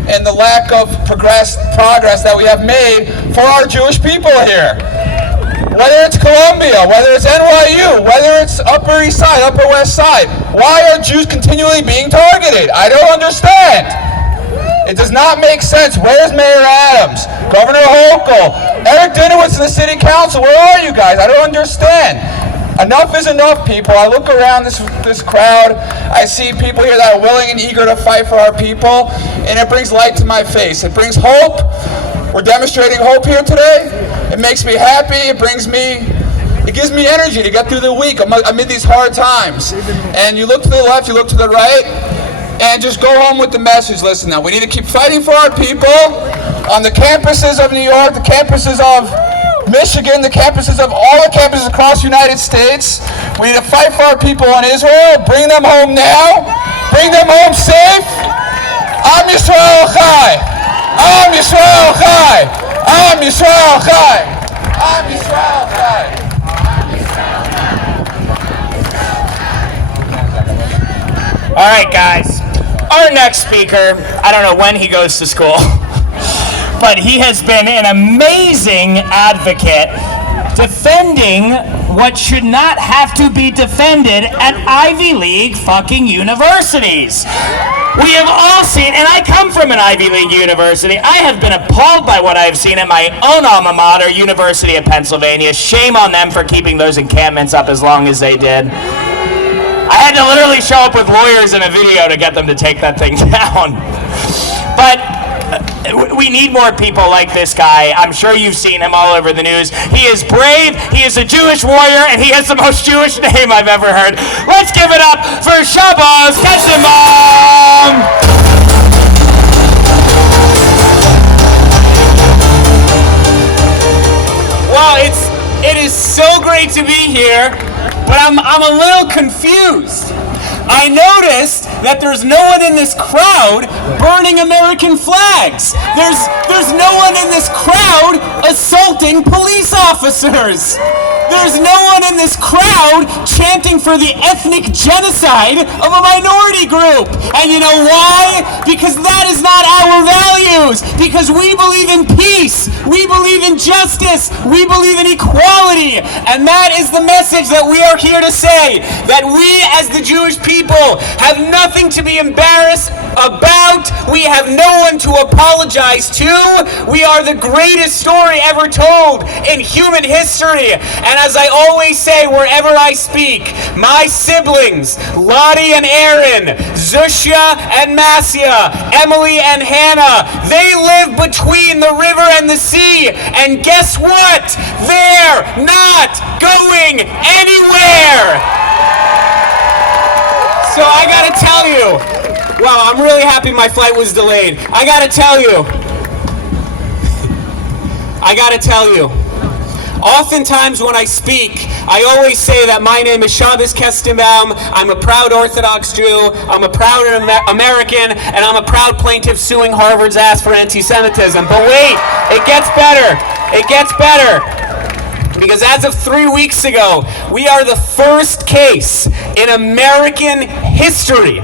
and the lack of progress that we have made for our Jewish people here. Whether it's Columbia, whether it's NYU, whether it's Upper East Side, Upper West Side, why are Jews continually being targeted? I don't understand. It does not make sense. Where's Mayor Adams? Governor Hochul? Eric Dinowitz in the City Council? Where are you guys? I don't understand. Enough is enough, people. I look around this crowd, I see people here that are willing and eager to fight for our people, and it brings light to my face. It brings hope. We're demonstrating hope here today. It makes me happy. It gives me energy to get through the week amid these hard times. And you look to the left, you look to the right, and just go home with the message. Listen now, we need to keep fighting for our people on the campuses of New York, the campuses of Michigan, the campuses of all the campuses across the United States. We need to fight for our people in Israel. Bring them home now. Bring them home safe. Am Yisrael Chai. Am Yisrael Chai. Am Yisrael Chai. Am Yisrael Chai. All right, guys. Our next speaker, I don't know when he goes to school, but he has been an amazing advocate defending what should not have to be defended at Ivy League fucking universities. We have all seen, and I come from an Ivy League university, I have been appalled by what I have seen at my own alma mater, University of Pennsylvania. Shame on them for keeping those encampments up as long as they did. I had to literally show up with lawyers in a video to get them to take that thing down. But we need more people like this guy. I'm sure you've seen him all over the news. He is brave, he is a Jewish warrior, and he has the most Jewish name I've ever heard. Let's give it up for Shabbos Kestenbaum! Well, it is so great to be here, but I'm a little confused. I noticed that there's no one in this crowd burning American flags. There's no one in this crowd assaulting police officers. There's no one in this crowd chanting for the ethnic genocide of a minority group. And you know why? Because that is not our values. Because we believe in peace. We believe in justice. We believe in equality. And that is the message that we are here to say. That we as the Jewish people have nothing to be embarrassed about. We have no one to apologize to. We are the greatest story ever told in human history. And as I always say wherever I speak, my siblings, Lottie and Aaron, Zushya and Masya, Emily and Hannah, they live between the river and the sea. And guess what? They're not going anywhere. So I gotta tell you, wow, I'm really happy my flight was delayed. I gotta tell you, oftentimes when I speak, I always say that my name is Shabbos Kestenbaum, I'm a proud Orthodox Jew, I'm a proud American, and I'm a proud plaintiff suing Harvard's ass for anti-Semitism. But wait, it gets better. It gets better. Because as of 3 weeks ago, we are the first case in American history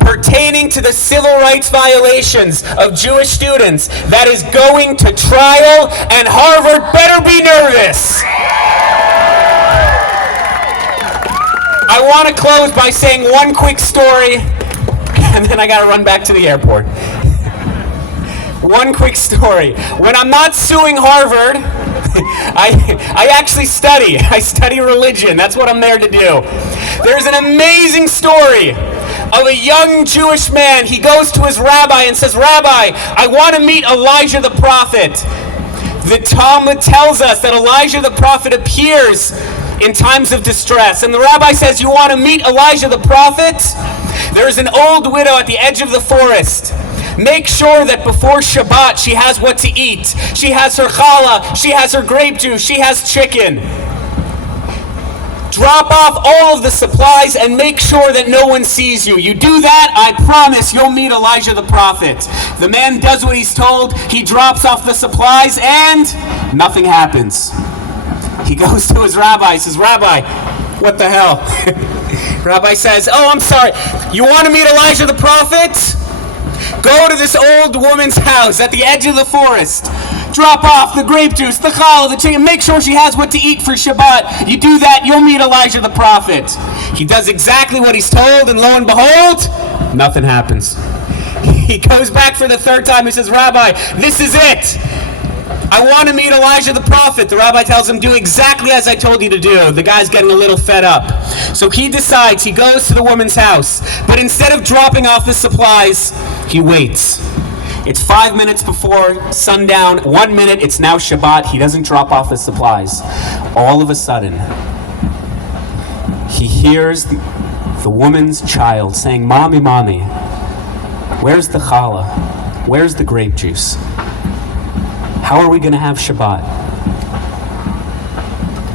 pertaining to the civil rights violations of Jewish students that is going to trial, and Harvard better be nervous. I want to close by saying one quick story, and then I got to run back to the airport. One quick story. When I'm not suing Harvard, I actually study. I study religion. That's what I'm there to do. There's an amazing story of a young Jewish man. He goes to his rabbi and says, "Rabbi, I want to meet Elijah the prophet." The Talmud tells us that Elijah the prophet appears in times of distress. And the rabbi says, "You want to meet Elijah the prophet? There's an old widow at the edge of the forest. Make sure that before Shabbat she has what to eat. She has her challah, she has her grape juice, she has chicken. Drop off all of the supplies and make sure that no one sees you. You do that, I promise you'll meet Elijah the prophet." The man does what he's told. He drops off the supplies and nothing happens. He goes to his rabbi, says, "Rabbi, what the hell?" Rabbi says, "Oh, I'm sorry. You want to meet Elijah the prophet? Go to this old woman's house at the edge of the forest. Drop off the grape juice, the challah, the chicken. Make sure she has what to eat for Shabbat. You do that, you'll meet Elijah the prophet." He does exactly what he's told, and lo and behold, nothing happens. He goes back for the third time. He says, "Rabbi, this is it. I want to meet Elijah the prophet. The rabbi tells him, do exactly as I told you to do. The guy's getting a little fed up. So he decides, he goes to the woman's house. But instead of dropping off the supplies, he waits. It's 5 minutes before sundown, 1 minute, it's now Shabbat. He doesn't drop off the supplies. All of a sudden, he hears the woman's child saying, Mommy, Mommy, where's the challah? Where's the grape juice? How are we going to have Shabbat?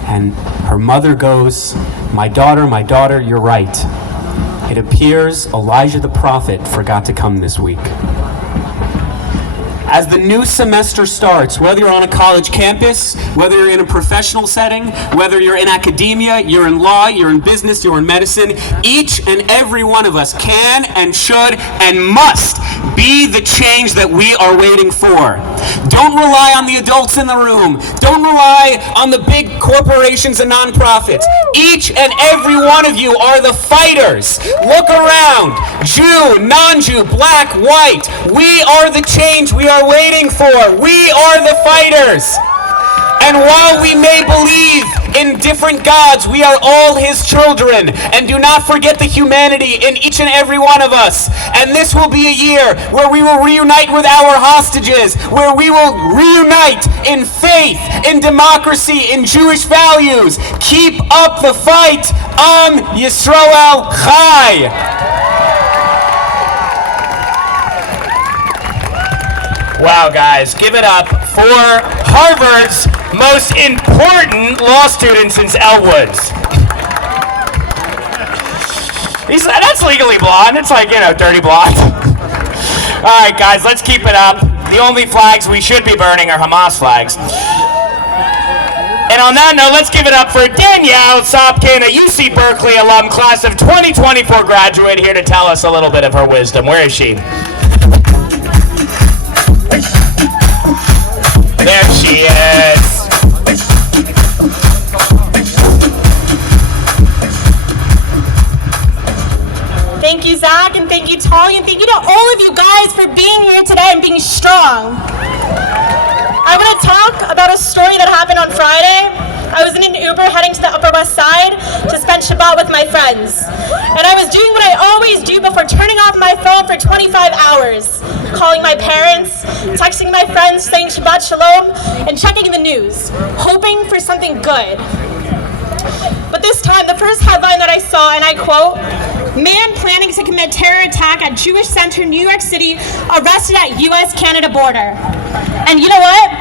And her mother goes, my daughter, you're right. It appears Elijah the prophet forgot to come this week. As the new semester starts, whether you're on a college campus, whether you're in a professional setting, whether you're in academia, you're in law, you're in business, you're in medicine, each and every one of us can and should and must be the change that we are waiting for. Don't rely on the adults in the room. Don't rely on the big corporations and nonprofits. Each and every one of you are the fighters. Look around. Jew, non-Jew, black, white. We are the change we are waiting for. We are the fighters. And while we may believe in different gods, we are all his children. And do not forget the humanity in each and every one of us. And this will be a year where we will reunite with our hostages, where we will reunite in faith, in democracy, in Jewish values. Keep up the fight. Am Yisrael Chai. Wow, guys, give it up for Harvard's most important law student since Elle Woods. That's legally blonde. It's like, dirty blonde. All right, guys, let's keep it up. The only flags we should be burning are Hamas flags. And on that note, let's give it up for Danielle Sopkin, a UC Berkeley alum, class of 2024 graduate, here to tell us a little bit of her wisdom. Where is she? There she is. Thank you, Zach, and thank you, Tali, and thank you to all of you guys for being here today and being strong. I want to talk about a story that happened on Friday. I was in an Uber heading to the Upper West Side to spend Shabbat with my friends. And I was doing what I always do before turning off my phone for 25 hours. Calling my parents, texting my friends saying Shabbat Shalom, and checking the news, hoping for something good. But this time, the first headline that I saw, and I quote, "Man planning to commit terror attack at Jewish Center, New York City, arrested at U.S.-Canada border." And you know what?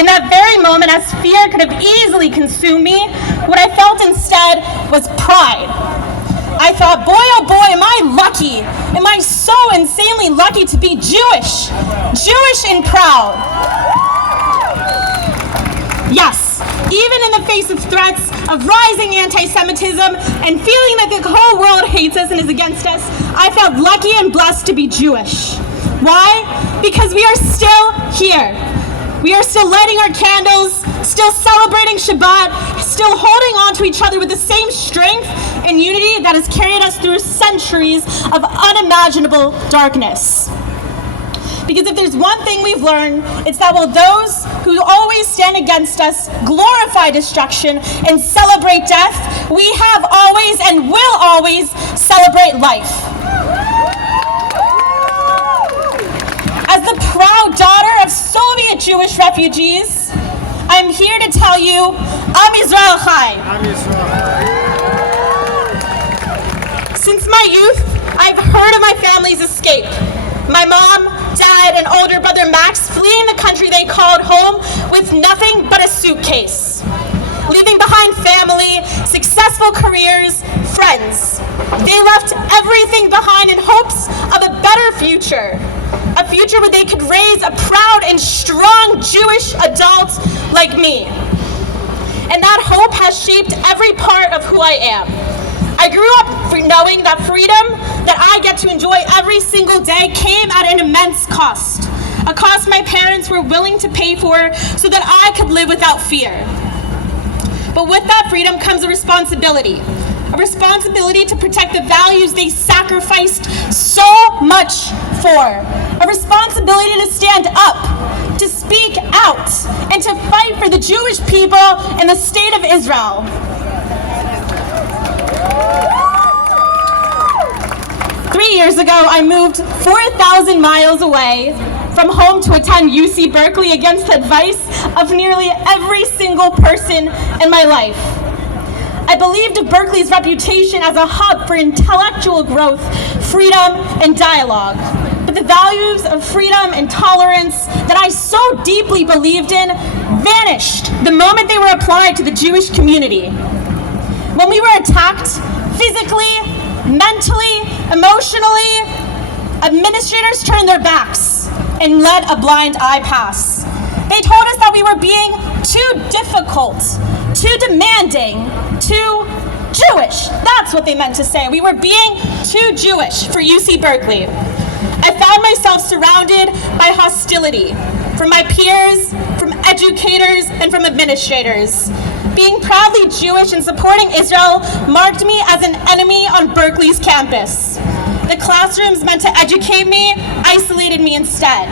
In that very moment, as fear could have easily consumed me, what I felt instead was pride. I thought, boy oh boy, am I lucky. Am I so insanely lucky to be Jewish. Jewish and proud. Yes, even in the face of threats of rising anti-Semitism and feeling that the whole world hates us and is against us, I felt lucky and blessed to be Jewish. Why? Because we are still here. We are still lighting our candles, still celebrating Shabbat, still holding on to each other with the same strength and unity that has carried us through centuries of unimaginable darkness. Because if there's one thing we've learned, it's that while those who always stand against us glorify destruction and celebrate death, we have always and will always celebrate life. As the proud daughter of Soviet Jewish refugees, I'm here to tell you, Am Yisrael Chai. Since my youth, I've heard of my family's escape. My mom, dad, and older brother Max fleeing the country they called home with nothing but a suitcase. Leaving behind family, successful careers, friends. They left everything behind in hopes of a better future. A future where they could raise a proud and strong Jewish adult like me. And that hope has shaped every part of who I am. I grew up knowing that freedom that I get to enjoy every single day came at an immense cost. A cost my parents were willing to pay for so that I could live without fear. But with that freedom comes a responsibility. A responsibility to protect the values they sacrificed so much for. A responsibility to stand up, to speak out and to fight for the Jewish people and the state of Israel. Three years ago, I moved 4,000 miles away from home to attend UC Berkeley against the advice of nearly every single person in my life. I believed of Berkeley's reputation as a hub for intellectual growth, freedom, and dialogue. But the values of freedom and tolerance that I so deeply believed in vanished the moment they were applied to the Jewish community. When we were attacked physically, mentally, emotionally, administrators turned their backs and let a blind eye pass. They told us that we were being too difficult, too demanding, too Jewish. That's what they meant to say. We were being too Jewish for UC Berkeley. I found myself surrounded by hostility from my peers, from educators, and from administrators. Being proudly Jewish and supporting Israel marked me as an enemy on Berkeley's campus. The classrooms meant to educate me isolated me instead.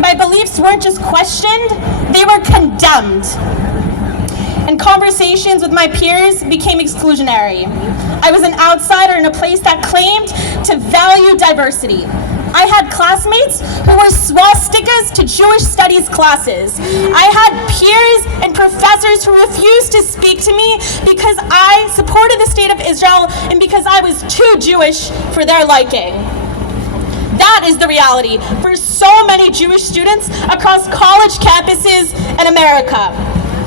My beliefs weren't just questioned, they were condemned. And conversations with my peers became exclusionary. I was an outsider in a place that claimed to value diversity. I had classmates who were swastikas to Jewish studies classes. I had peers and professors who refused to speak to me because I supported the state of Israel and because I was too Jewish for their liking. That is the reality for so many Jewish students across college campuses in America.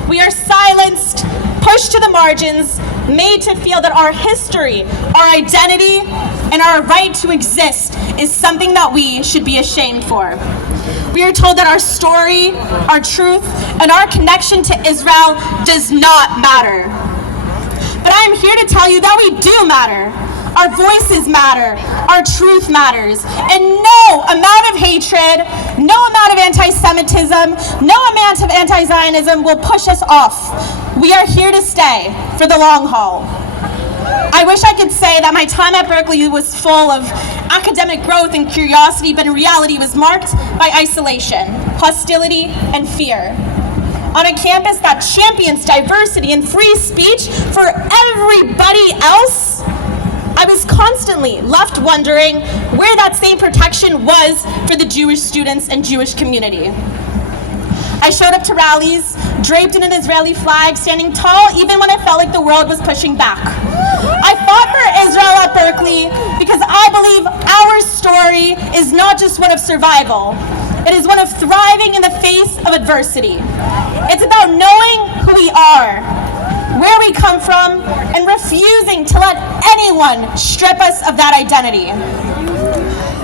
We are silenced, pushed to the margins, made to feel that our history, our identity, and our right to exist is something that we should be ashamed for. We are told that our story, our truth, and our connection to Israel does not matter. But I am here to tell you that we do matter. Our voices matter, our truth matters, and no amount of hatred, no amount of anti-Semitism, no amount of anti-Zionism will push us off. We are here to stay for the long haul. I wish I could say that my time at Berkeley was full of academic growth and curiosity, but in reality was marked by isolation, hostility, and fear. On a campus that champions diversity and free speech for everybody else, I was constantly left wondering where that same protection was for the Jewish students and Jewish community. I showed up to rallies, draped in an Israeli flag, standing tall even when I felt like the world was pushing back. I fought for Israel at Berkeley because I believe our story is not just one of survival. It is one of thriving in the face of adversity. It's about knowing who we are, where we come from, and refusing to let anyone strip us of that identity.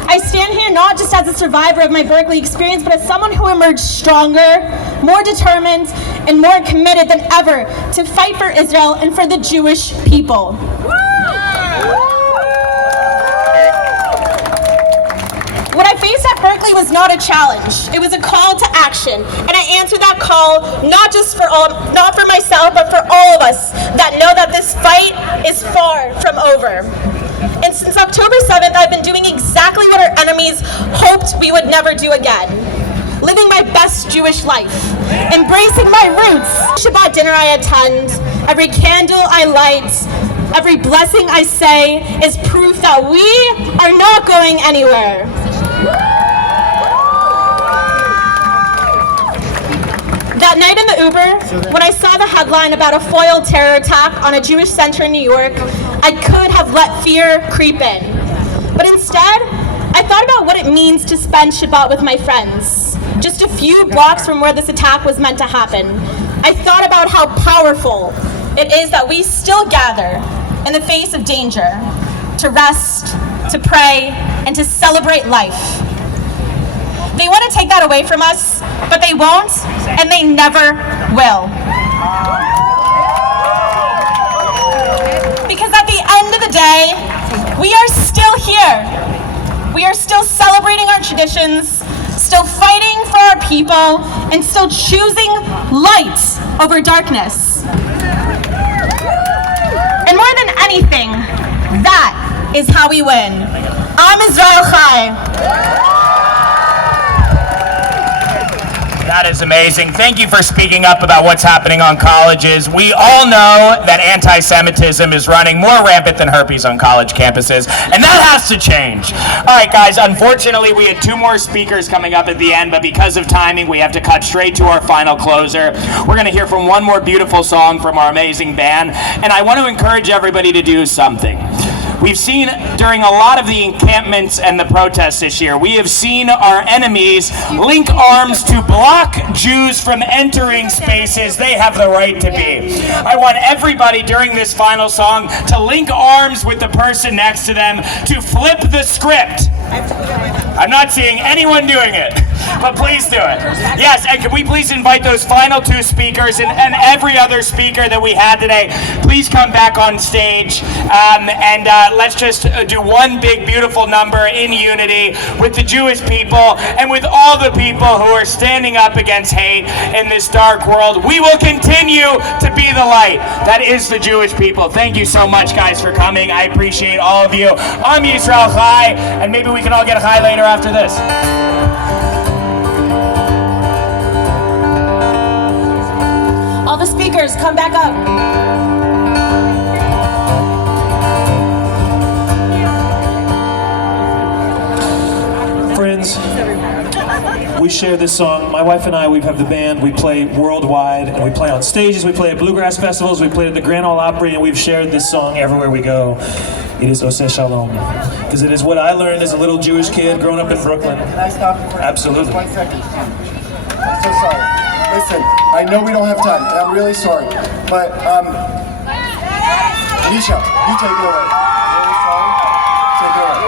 I stand here not just as a survivor of my Berkeley experience, but as someone who emerged stronger, more determined, and more committed than ever to fight for Israel and for the Jewish people. What I faced at Berkeley was not a challenge. It was a call to action, and I answered that call not for myself, but for all of us that know that this fight is far from over. And since October 7th, I've been doing exactly what our enemies hoped we would never do again. Living my best Jewish life, embracing my roots. Shabbat dinner I attend, every candle I light, every blessing I say is proof that we are not going anywhere. That night in the Uber, when I saw the headline about a foiled terror attack on a Jewish center in New York, I could have let fear creep in. But instead, I thought about what it means to spend Shabbat with my friends, just a few blocks from where this attack was meant to happen. I thought about how powerful it is that we still gather in the face of danger, to rest, to pray, and to celebrate life. They want to take that away from us, but they won't, and they never will. Because at the end of the day, we are still here. We are still celebrating our traditions, still fighting for our people, and still choosing light over darkness. And more than anything, that is how we win. Am Israel Chai. That is amazing. Thank you for speaking up about what's happening on colleges. We all know that anti-Semitism is running more rampant than herpes on college campuses, and that has to change. All right, guys, unfortunately, we had 2 more speakers coming up at the end, but because of timing, we have to cut straight to our final closer. We're going to hear from one more beautiful song from our amazing band, and I want to encourage everybody to do something. We've seen during a lot of the encampments and the protests this year, we have seen our enemies link arms to block Jews from entering spaces they have the right to be. I want everybody during this final song to link arms with the person next to them to flip the script. I'm not seeing anyone doing it, but please do it. Yes, and can we please invite those final 2 speakers and every other speaker that we had today, please come back on stage, and let's just do one big beautiful number in unity with the Jewish people and with all the people who are standing up against hate in this dark world. We will continue to be the light. That is the Jewish people. Thank you so much, guys, for coming. I appreciate all of you. I'm Yisrael Chai, and maybe we can all get a high later after this. All the speakers, come back up. Friends, we share this song. My wife and I, we have the band, we play worldwide, and we play on stages, we play at bluegrass festivals, we play at the Grand Ole Opry, and we've shared this song everywhere we go. It is Oseh Shalom, because it is what I learned as a little Jewish kid growing up in Brooklyn. Can I stop you for Absolutely. just 1 second? I'm so sorry. Listen, I know we don't have time, and I'm really sorry, but Alicia, you take it away. I'm really sorry. Take it away.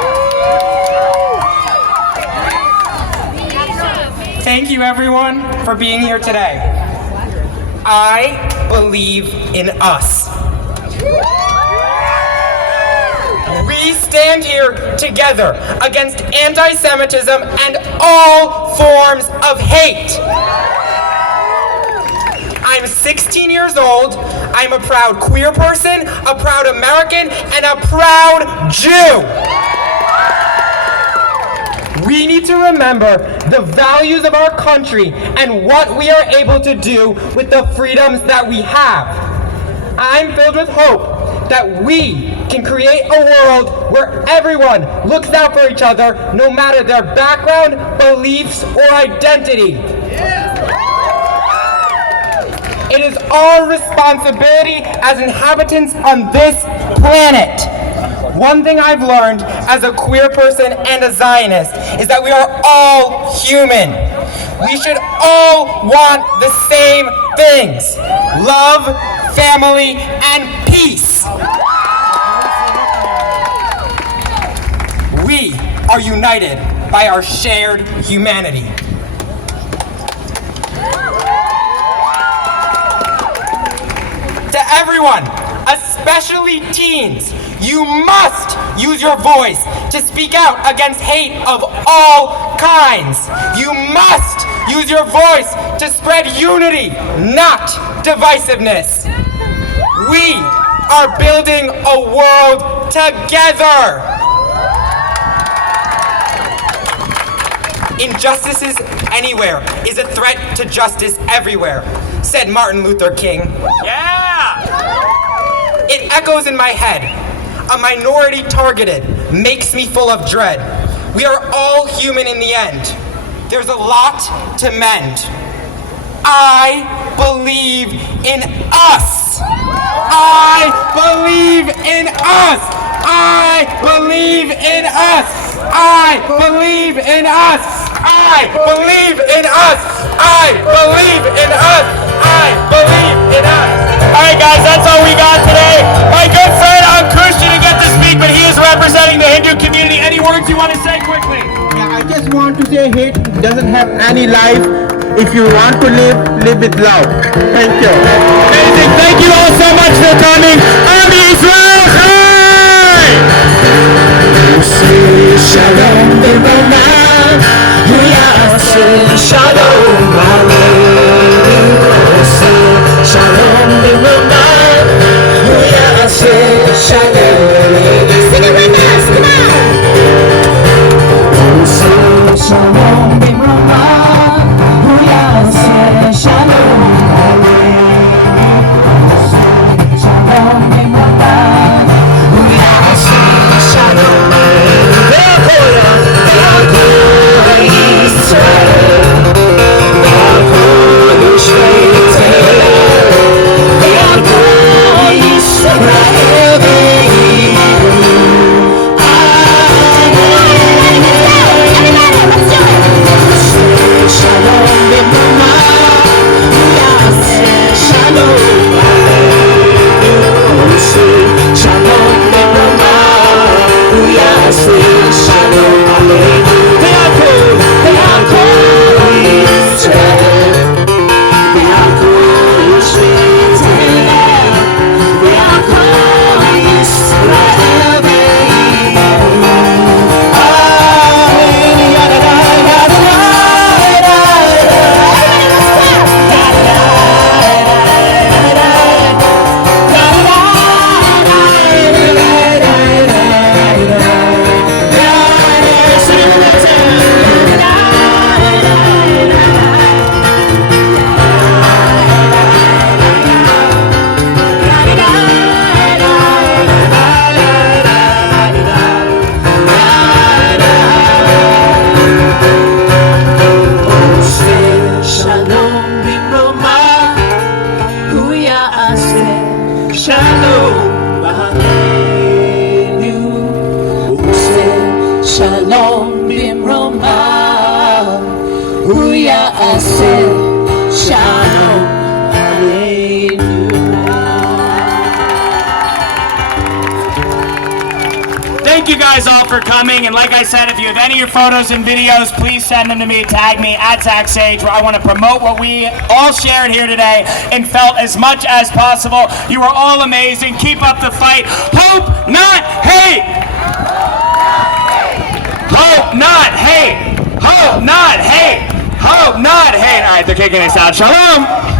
Thank you, everyone, for being here today. I believe in us. We stand here together against anti-Semitism and all forms of hate. I'm 16 years old. I'm a proud queer person, a proud American, and a proud Jew. We need to remember the values of our country and what we are able to do with the freedoms that we have. I'm filled with hope that we can create a world where everyone looks out for each other, no matter their background, beliefs, or identity. It is our responsibility as inhabitants on this planet. One thing I've learned as a queer person and a Zionist is that we are all human. We should all want the same things: love, family, and peace. We are united by our shared humanity. To everyone, especially teens, you must use your voice to speak out against hate of all kinds. You must use your voice to spread unity, not divisiveness. We are building a world together. Injustices anywhere is a threat to justice everywhere, said Martin Luther King. Yeah! It echoes in my head. A minority targeted makes me full of dread. We are all human in the end. There's a lot to mend. I believe in us. I believe in us. I believe in us. I believe in us. I believe in us. I believe in us. I believe in us. All right, guys, that's all we got today. My good friend Ankush didn't get to speak, but he is representing the Hindu community. Any words you want to say quickly? Yeah, I just want to say hate doesn't have any life. If you want to live, live with love. Thank you. Amazing. Thank you all so much for coming. I'm Yisrael Chai! Shalom B'Romah, Shalom Shalom B'Romah, Shalom. Sing it with us, come on. Shalom B'Romah, thank you guys all for coming. And like I said, if you have any of your photos and videos, please send them to me. Tag me at Zach Sage, where I want to promote what we all shared here today and felt as much as possible. You are all amazing. Keep up the fight. Hope, not hate. Hope, not hate. Hope, not hate. Hope, not hate. All right, they're kicking us out. Shalom.